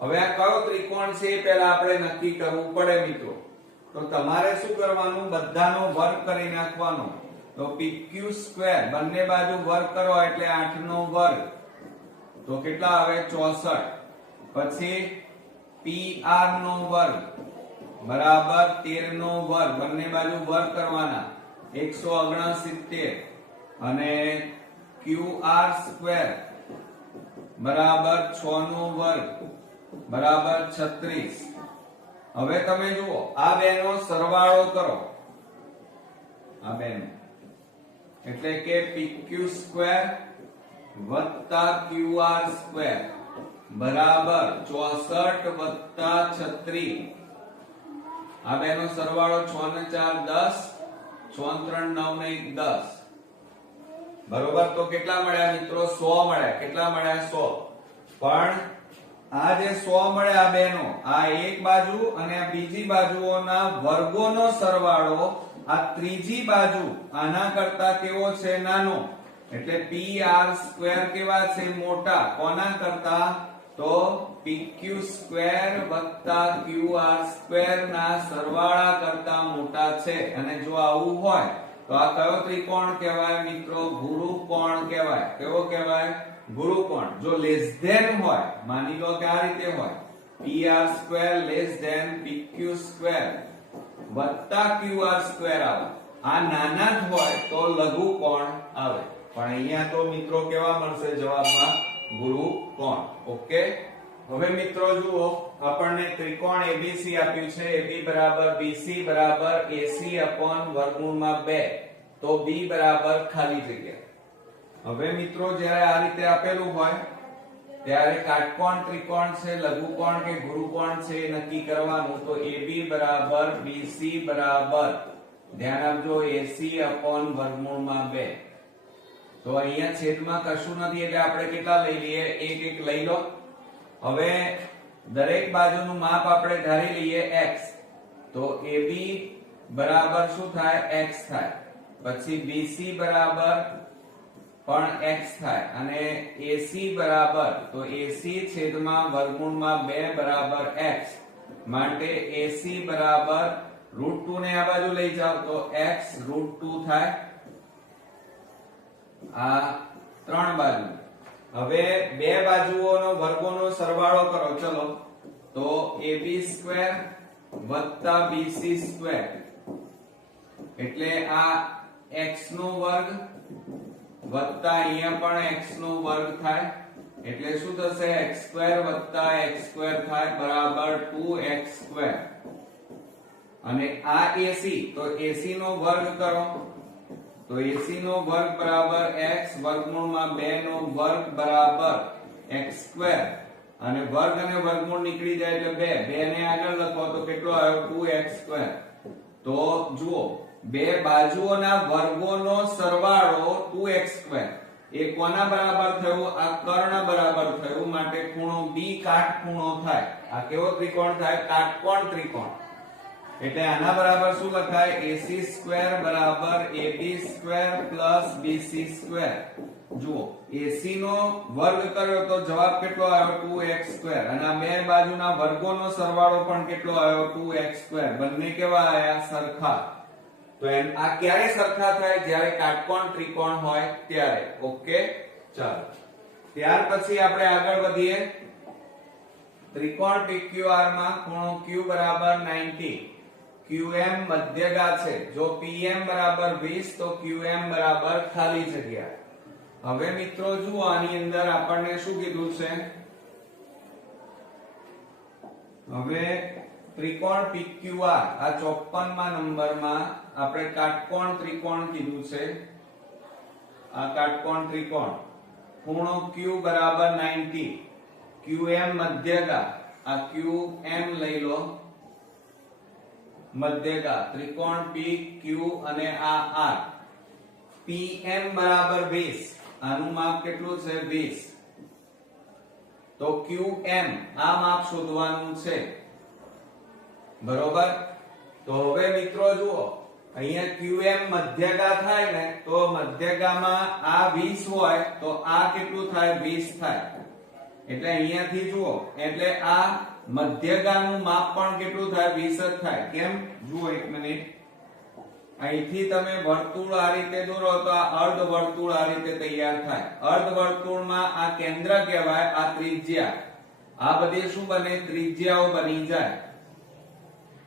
હવે આ કયો ત્રિકોણ છે એ પહેલા આપણે નક્કી કરવું પડે મિત્રો. તો તમારે શું કરવાનું, બધાનો વર્ગ કરી નાખવાનો. તો PQ2 બંને બાજુ વર્ગ કરો એટલે 8 નો વર્ગ. તો કેટલા આવે 64. પછી PR નો વર્ગ બરાબર 13 નો વર્ગ. બંને બાજુ વર્ગ કરવાના 169. અને QR2 બરાબર 6 નો વર્ગ બરાબર 36. હવે તમે જુઓ આ બેનો સરવાળો કરો. આ બેનો એટલે કે PQ2 QR2 બરાબર 64 36. આ બેનો સરવાળો 6 ને 4 10, 6 3 9 ને 1 10. બરોબર. તો કેટલા મળ્યા મિત્રો 100 મળ્યા. કેટલા મળ્યા 100. પણ આ જે 100 મળ્યા બેનો, આ એક બાજુ અને આ બીજી બાજુઓના વર્ગોનો સરવાળો આ ત્રીજી બાજુ આના કરતા કેવો છે નાનો. એટલે PR2 કેવા છે મોટા. કોના કરતા? તો PQ2 QR2 ના સરવાળા કરતા મોટા છે. અને જો આવું હોય તો આ કયો ત્રિકોણ કહેવાય મિત્રો? ગુરુકોણ કહેવાય. કેવો કહેવાય? ગુરુકોણ. જો લેસ ધેન હોય, માની લો કે આ રીતે હોય, PR2 લેસ ધેન PQ2 વત્તા QR2 આવે. આ નાના જ હોય તો લઘુકોણ આવે. પણ અહીંયા તો મિત્રો કેવા મળશે જવાબમાં? ગુરુકોણ. ઓકે. હવે મિત્રો જુઓ, આપણને ત્રિકોણ ABC આપ્યું છે. AB બરાબર BC બરાબર AC upon વર્ગમૂળમાં 2. તો B બરાબર ખાલી જગ્યા. હવે મિત્રો જ્યારે આ રીતે આપેલું હોય ત્યારે કાટકોણ ત્રિકોણ છે, લઘુકોણ કે ગુરુકોણ છે એ નક્કી કરવાનું. તો AB બરાબર BC બરાબર, ધ્યાન આપજો, AC upon વર્ગમૂળમાં 2. તો તો અહીંયા છેદમાં કશું નથી એટલે આપણે કેટલા લઈ લઈએ? એક એક લઈ લો. હવે દરેક બાજુનું માપ આપણે ધારી લઈએ x. તો AB બરાબર શું થાય? x થાય. પછી BC બરાબર પણ x થાય અને AC બરાબર તો AC છેદમાં વર્ગમૂળમાં 2 બરાબર x. માટે AC બરાબર √2 ને આ બાજુ લઈ જાવ તો x √2 થાય. આ ત્રણ બાજુ. હવે બે બાજુઓનો વર્ગોનો સરવાળો કરો. ચલો તો AB² + BC² એટલે આ x નો વર્ગ વત્તા અહીંયા પણ x નો વર્ગ થાય એટલે શું થશે? x² + x² થાય બરાબર 2x². અને આ AC તો AC નો વર્ગ કરો તો AC નો વર્ગ બરાબર x વર્ગમૂળમાં 2 નો વર્ગ બરાબર x². અને વર્ગ અને વર્ગમૂળ નીકળી જાય એટલે 2 ને આગળ લખો તો કેટલો આવ્યો? 2x². તો જુઓ બે બાજુઓના વર્ગોનો સરવાળો 2x². એ કોના બરાબર થયું? આ કર્ણ બરાબર થયું. માટે ખૂણો B કાટખૂણો થાય. આ કેવો ત્રિકોણ થાય? કાટકોણ ત્રિકોણ. એટલે આના બરાબર શું લખાય? AC² બરાબર AB² + BC². જુઓ AC નો વર્ગ કર્યો તો જવાબ કેટલો આવ્યો? 2x². અને આ બે બાજુના વર્ગોનો સરવાળો પણ કેટલો આવ્યો? 2x². બંને કેવા આયા? સરખા. તો આ ક્યારે સરખા થાય? જ્યારે કાટકોણ ત્રિકોણ હોય ત્યારે. ઓકે, ચાલો ત્યાર પછી આપણે આગળ વધીએ. ત્રિકોણ PQR માં ખૂણો Q બરાબર 90. QM મધ્યગા છે. જો PM બરાબર 20 તો QM બરાબર ખાલી જગ્યા. હવે મિત્રો જુઓ આની અંદર આપણને શું કીધું છે? હવે ત્રિકોણ PQR આ 54મા નંબરમાં આપણે કાટકોણ ત્રિકોણ કીધું છે. આ કાટકોણ ત્રિકોણ ખૂણો Q બરાબર 90. QM મધ્યગા. આ QM લઈ લો મધ્યગા. ત્રિકોણ PQ અને આ R. PM બરાબર 20. આનું માપ કેટલું છે? 20. તો QM આ માપ શોધવાનું છે. બરોબર. તો હવે મિત્રો જુઓ અહીંયા QM મધ્યગા થાય ને તો મધ્યગામાં આ 20 હોય તો આ કેટલું થાય? 20 થાય. એટલે અહીંયાથી જુઓ એટલે આ મધ્યગાનું માપ પણ કેટલું થાય? 20 જ થાય. કેમ? જુઓ એક મિનિટ. અહીંથી તમે વર્તુળ આ રીતે દોરો તો આ અર્ધ વર્તુળ આ રીતે તૈયાર થાય. અર્ધ વર્તુળમાં આ કેન્દ્ર કહેવાય, આ ત્રિજ્યા. આ બધી શું બને? ત્રિજ્યાઓ બની જાય.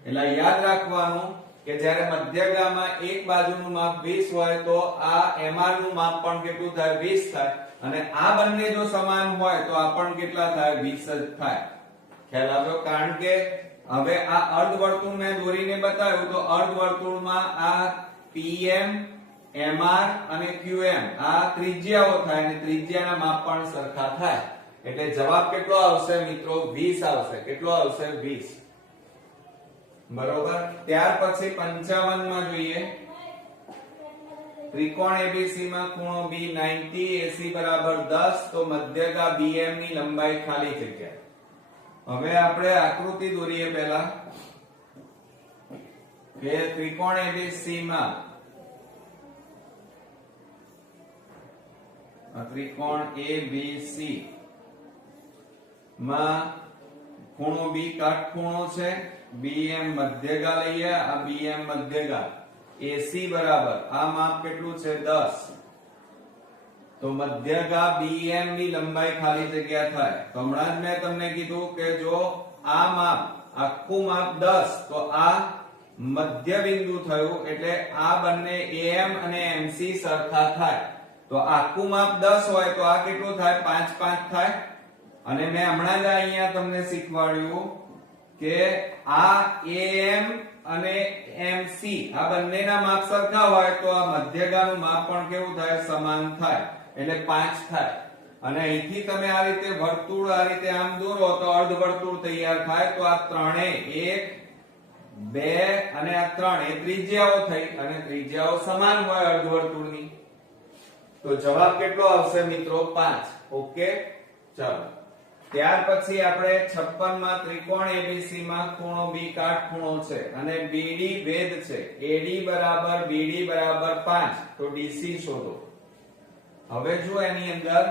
એટલે યાદ રાખવાનું કે જ્યારે મધ્યગામાં એક બાજુનું માપ 20 હોય તો આ MR નું માપ પણ કેટલું થાય? 20 થાય. અને આ બંને જો સમાન હોય તો આ પણ કેટલા થાય? 20 જ થાય. ખ્યાલ આવ્યો? કારણ કે હવે આ અર્ધવર્તુળ મેં દોરીને બતાવ્યું તો અર્ધવર્તુળમાં આ PM, MR અને QM આ ત્રિજ્યાઓ થાય અને ત્રિજ્યાના માપ પણ સરખા થાય. એટલે જવાબ કેટલો આવશે મિત્રો? 20 આવશે. કેટલો આવશે? 20. બરોબર. ત્યાર પછી 55 માં જોઈએ. ત્રિકોણ ABC માં ખૂણો B 90. AC બરાબર 10. તો મધ્યગા BM ની લંબાઈ ખાલી જગ્યા. હવે આપણે આકૃતિ દોરીએ પહેલા કે ત્રિકોણ ABC માં ત્રિકોણ ABC માં ખૂણો B કાટખૂણો છે. BM મધ્યગા લઈએ. આ BM મધ્યગા. AC બરાબર આ માપ કેટલું છે? 10. તો મધ્યગા BM ની લંબાઈ ખાલી જગ્યા થાય. તો હમણાં જ મેં તમને કીધું કે જો આ માપ આખું માપ 10 તો આ મધ્ય બિંદુ થયું એટલે આ બંને AM અને MC સરખા થાય. તો આખું માપ 10 હોય તો આ કેટલું થાય? 5 5 થાય. અને મેં હમણાં જ અહીંયા તમને શીખવાડ્યું કે આ AM અને MC આ બંનેના માપ સરખા હોય તો આ મધ્યગાનું માપ પણ કેવું થાય? સમાન થાય. એટલે 5 થાય. અને અહીંથી તમે આ રીતે વર્તુળ આ રીતે આમ દોરો તો અર્ધવર્તુળ તૈયાર થાય. તો આ ત્રણેય 1 2 અને આ 3 એ ત્રિજ્યાઓ થઈ અને ત્રિજ્યાઓ સમાન હોય અર્ધવર્તુળની. તો જવાબ કેટલો આવશે મિત્રો 5. ઓકે, ચાલો. ત્યાર પછી આપણે 56 માં ત્રિકોણ ABC માં ખૂણો B કાટખૂણો છે અને BD ભેદ છે. AD બરાબર BD બરાબર 5, તો DC શોધો. હવે જો એની અંદર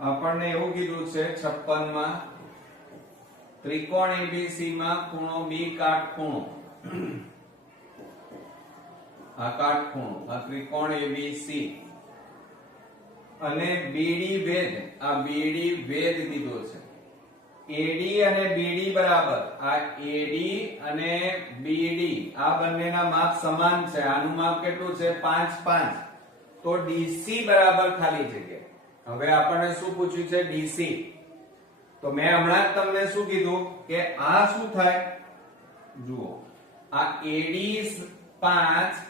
આપણને એવું કીધું છે 56 માં ત્રિકોણ ABC માં ખૂણો B કાટખૂણો, આ કાટખૂણો, આ ત્રિકોણ ABC અને BD ભેદ, આ BD ભેદ દીધો છે. AD અને BD બરાબર, આ AD અને BD આ બંનેના માપ સમાન છે. આનું માપ કેટલું છે? 5 5. તો DC બરાબર ખાલી જગ્યા. હવે આપણને શું પૂછ્યું છે? DC. તો મેં હમણાં જ તમને શું કીધું કે આ શું થાય? જુઓ, આ AD 5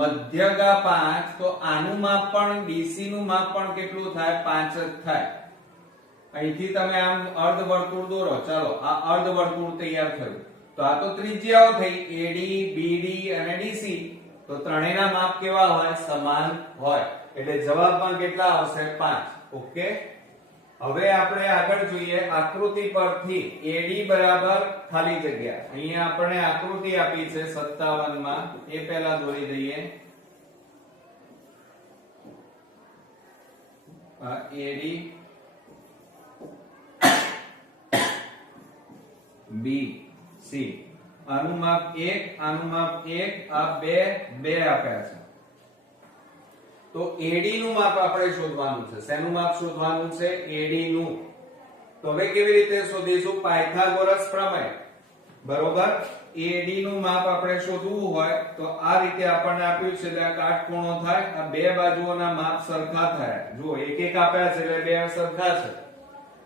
મધ્યગા 5, તો આનું માપ પણ DC નું માપ પણ કેટલું થાય? 5 જ થાય. અહીંથી તમે આમ અર્ધવર્તુળ દોરો. ચાલો, આ અર્ધવર્તુળ તૈયાર થયું. તો આ તો ત્રિજ્યાઓ થઈ, AD, BD અને DC. તો ત્રણેયના માપ કેવા હોય? સમાન હોય. એટલે જવાબમાં કેટલા આવશે? 5. ઓકે, હવે આપણે આગળ જોઈએ. આકૃતિ પરથી AD બરાબર ખાલી જગ્યા. અહીંયા આપણે આકૃતિ આપી છે 57 માં, એ પહેલા દોરી દઈએ. AD BC, આનું માપ 1, આનું માપ 1, આ 2 આપ્યા છે. તો AD નું માપ આપણે શોધવાનું છે. શેનું માપ શોધવાનું છે? AD નું. તો હવે કેવી રીતે શોધીશું? પાયથાગોરસ પ્રમેય. બરોબર, AD નું માપ આપણે શોધવું હોય તો આ રીતે આપણને આપ્યું છે કે આ કાટખૂણો થાય, આ બે બાજુઓના માપ સરખા થાય. જુઓ, એક એક આપ્યા છે એટલે બે સરખા છે.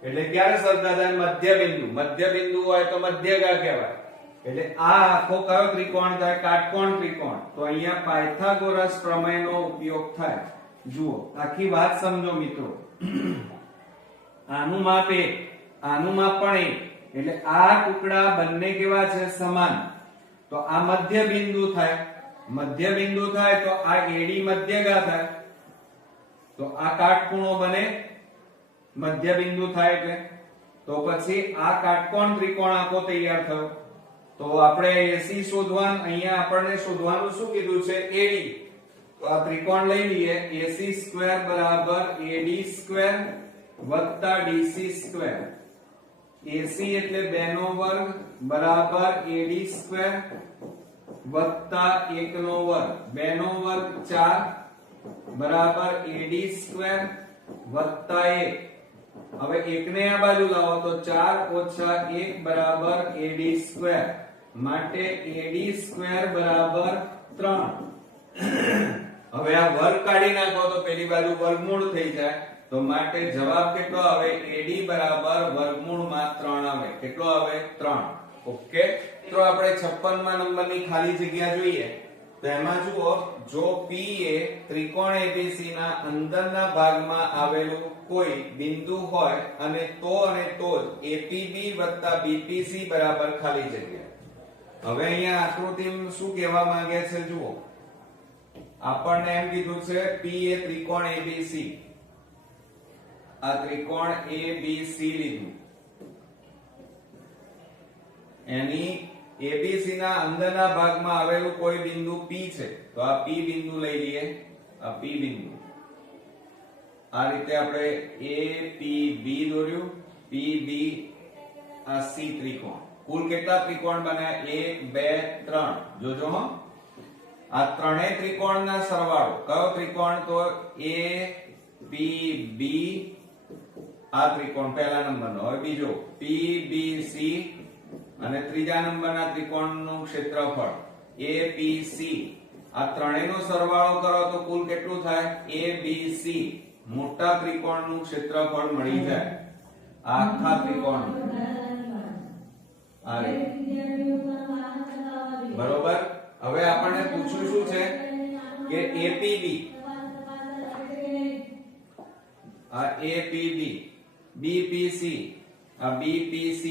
એટલે ક્યારે સરખા થાય? મધ્યબિંદુ. મધ્યબિંદુ હોય તો મધ્યગા કહેવાય. એટલે આ આખો કયો ત્રિકોણ થાય? કાટકોણ ત્રિકોણ. તો અહીંયા પાયથાગોરસ પ્રમેયનો ઉપયોગ થાય. જુઓ, આખી વાત સમજો મિત્રો. આનું માપ 1, આનું માપ પણ 1. એટલે આ ટુકડા બંને કેવા છે? સમાન. તો આ મધ્યબિંદુ થાય. મધ્યબિંદુ થાય તો આ AD મધ્યગા થાય. તો આ કાટખૂણો બને મધ્યબિંદુ થાય એટલે. તો પછી આ કાટકોણ ત્રિકોણ આખો તૈયાર થયો. તો આપણે AC શોધવાનું, અહીંયા આપણને શોધવાનું શું કીધું છે? AD. તો આ ત્રિકોણ લઈ લઈએ. AC² બરાબર AD² વત્તા DC². AC એટલે 2 નો વર્ગ બરાબર AD² વત્તા 1 નો વર્ગ. 2 નો વર્ગ 4 બરાબર AD² વત્તા 1. હવે 1 ને આ બાજુ લાવો તો 4 ઓછા 1 બરાબર AD². માટે AD² બરાબર 3. હવે આ વર્ગ કાઢી નાખો તો પેલી બાજુ વર્ગમૂળ થઈ જાય. તો માટે જવાબ કેટલો આવે? AD બરાબર વર્ગમૂળમાં 3 આવે. કેટલો આવે? 3. ઓકે, તો આપણે 56 માં નંબરની ખાલી જગ્યા જોઈએ. તો એમાં જુઓ, જો P એ ત્રિકોણ ABC ના અંદરના ભાગમાં આવેલું કોઈ બિંદુ હોય અને તો જ APB વત્તા BPC બરાબર ખાલી જગ્યા. હવે અહીંયા આકૃતિમાં શું કહેવા માંગે છે? જુઓ, આપણને એમ કીધું છે P એ ત્રિકોણ ABC. આ ત્રિકોણ ABC લીધું. એની ABC ના અંદરના ભાગમાં આવેલું કોઈ બિંદુ P છે. તો આ P બિંદુ લઈ લઈએ. આ P બિંદુ. આ રીતે આપણે APB દોર્યું. PB, આ C ત્રિકોણ. કુલ કેટલા ત્રિકોણ બન્યા? 1 2 3. જોજો હો, આ ત્રણેય ત્રિકોણના સરવાળો. કયો ત્રિકોણ? તો APB, આ ત્રિકોણ પહેલા નંબરનો. હવે બીજો PBC અને ત્રીજા નંબરના ત્રિકોણનું ક્ષેત્રફળ APC. આ ત્રણેયનો સરવાળો કરો તો કુલ કેટલું થાય? ABC, મોટા ત્રિકોણનું ક્ષેત્રફળ મળી જાય. આ આખા ત્રિકોણ. બરોબર. હવે આપણને પૂછ્યું શું છે કે APB, આ APB, BPC, આ BPC.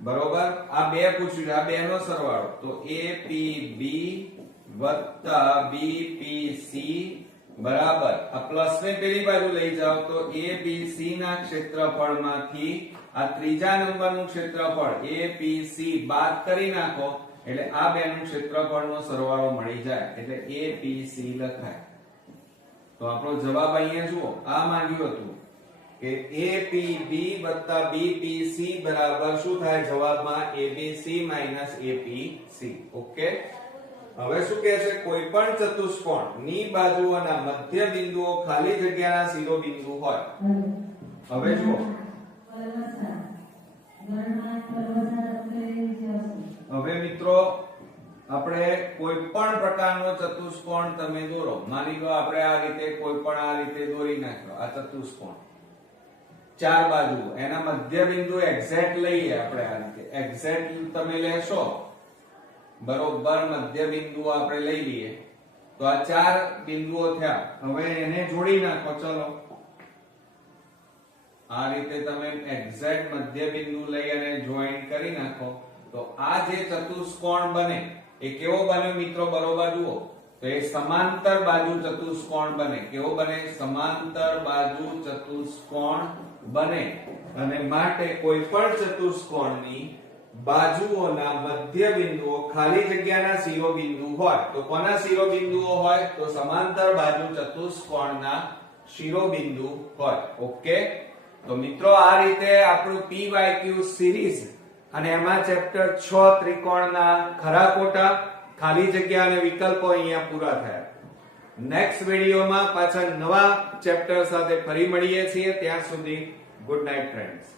બરોબર, આ બે પૂછ્યું, આ બે નો સરવાળો. તો APB વત્તા બીપીસી બરાબર આ પ્લસ ને પેલી બાજુ લઈ જાઓ તો એબીસી ના ક્ષેત્રફળમાંથી આ ત્રીજા નંબરનું ક્ષેત્રફળ એબીસી બાદ કરી નાખો એટલે આ બેનું ક્ષેત્રફળનો સરવાળો મળી જાય એટલે એબીસી લખાય. તો આપણો જવાબ અહીંયા જુઓ આ માંગ્યું હતું કે એપીબી વત્તા બીપીસી બરાબર શું થાય જવાબમાં એબીસી માઈનસ એપીસી. ઓકે, હવે શું કહે છે કોઈ પણ ચતુષ્કોણ ની બાજુઓના મધ્ય બિંદુઓ ખાલી જગ્યાના શિરોબિંદુ હોય. હવે જુઓ હવે મિત્રો આપણે કોઈ પણ પ્રકારનો ચતુષ્કોણ તમે દોરો, માની લો આપણે આ રીતે કોઈ પણ આ રીતે દોરી નાખ્યો આ ચતુષ્કોણ ચાર બાજુ એના મધ્ય બિંદુ એક્ઝેક્ટ લઈએ આપણે આ રીતે એક્ઝેક્ટ તમે લેશો બરોબર મધ્ય બિંદુ આપણે લઈ લઈએ તો આ ચાર બિંદુઓ થયા. હવે એને જોડી નાખો. ચલો આ રીતે તમે એક્ઝેક્ટ મધ્ય બિંદુ લઈ અને જોઈન કરી નાખો તો આ જે ચતુષ્કોણ બને એ કેવો બને મિત્રો બરોબર જુઓ તો એ સમાંતર બાજુ ચતુષ્કોણ બને. કેવો બને? સમાંતર બાજુ ચતુષ્કોણ બને. અને માટે કોઈ પણ ચતુષ્કોણની બાજુઓના મધ્ય બિંદુઓ ખાલી જગ્યાના શિરોબિંદુ હોય તો કોના શિરોબિંદુઓ હોય? તો સમાંતર બાજુ ચતુષ્કોણના શિરોબિંદુ હોય. ઓકે, તો મિત્રો આ રીતે આપણું PYQ સિરીઝ અને એમાં ચેપ્ટર 6 ત્રિકોણના ખરા ખોટા ખાલી જગ્યા અને વિકલ્પો અહીંયા પૂરા થયા. નેક્સ્ટ વિડિયોમાં પાછા નવા ચેપ્ટર સાથે ફરી મળીએ છીએ. ત્યાં સુધી ગુડ નાઇટ ફ્રેન્ડ્સ.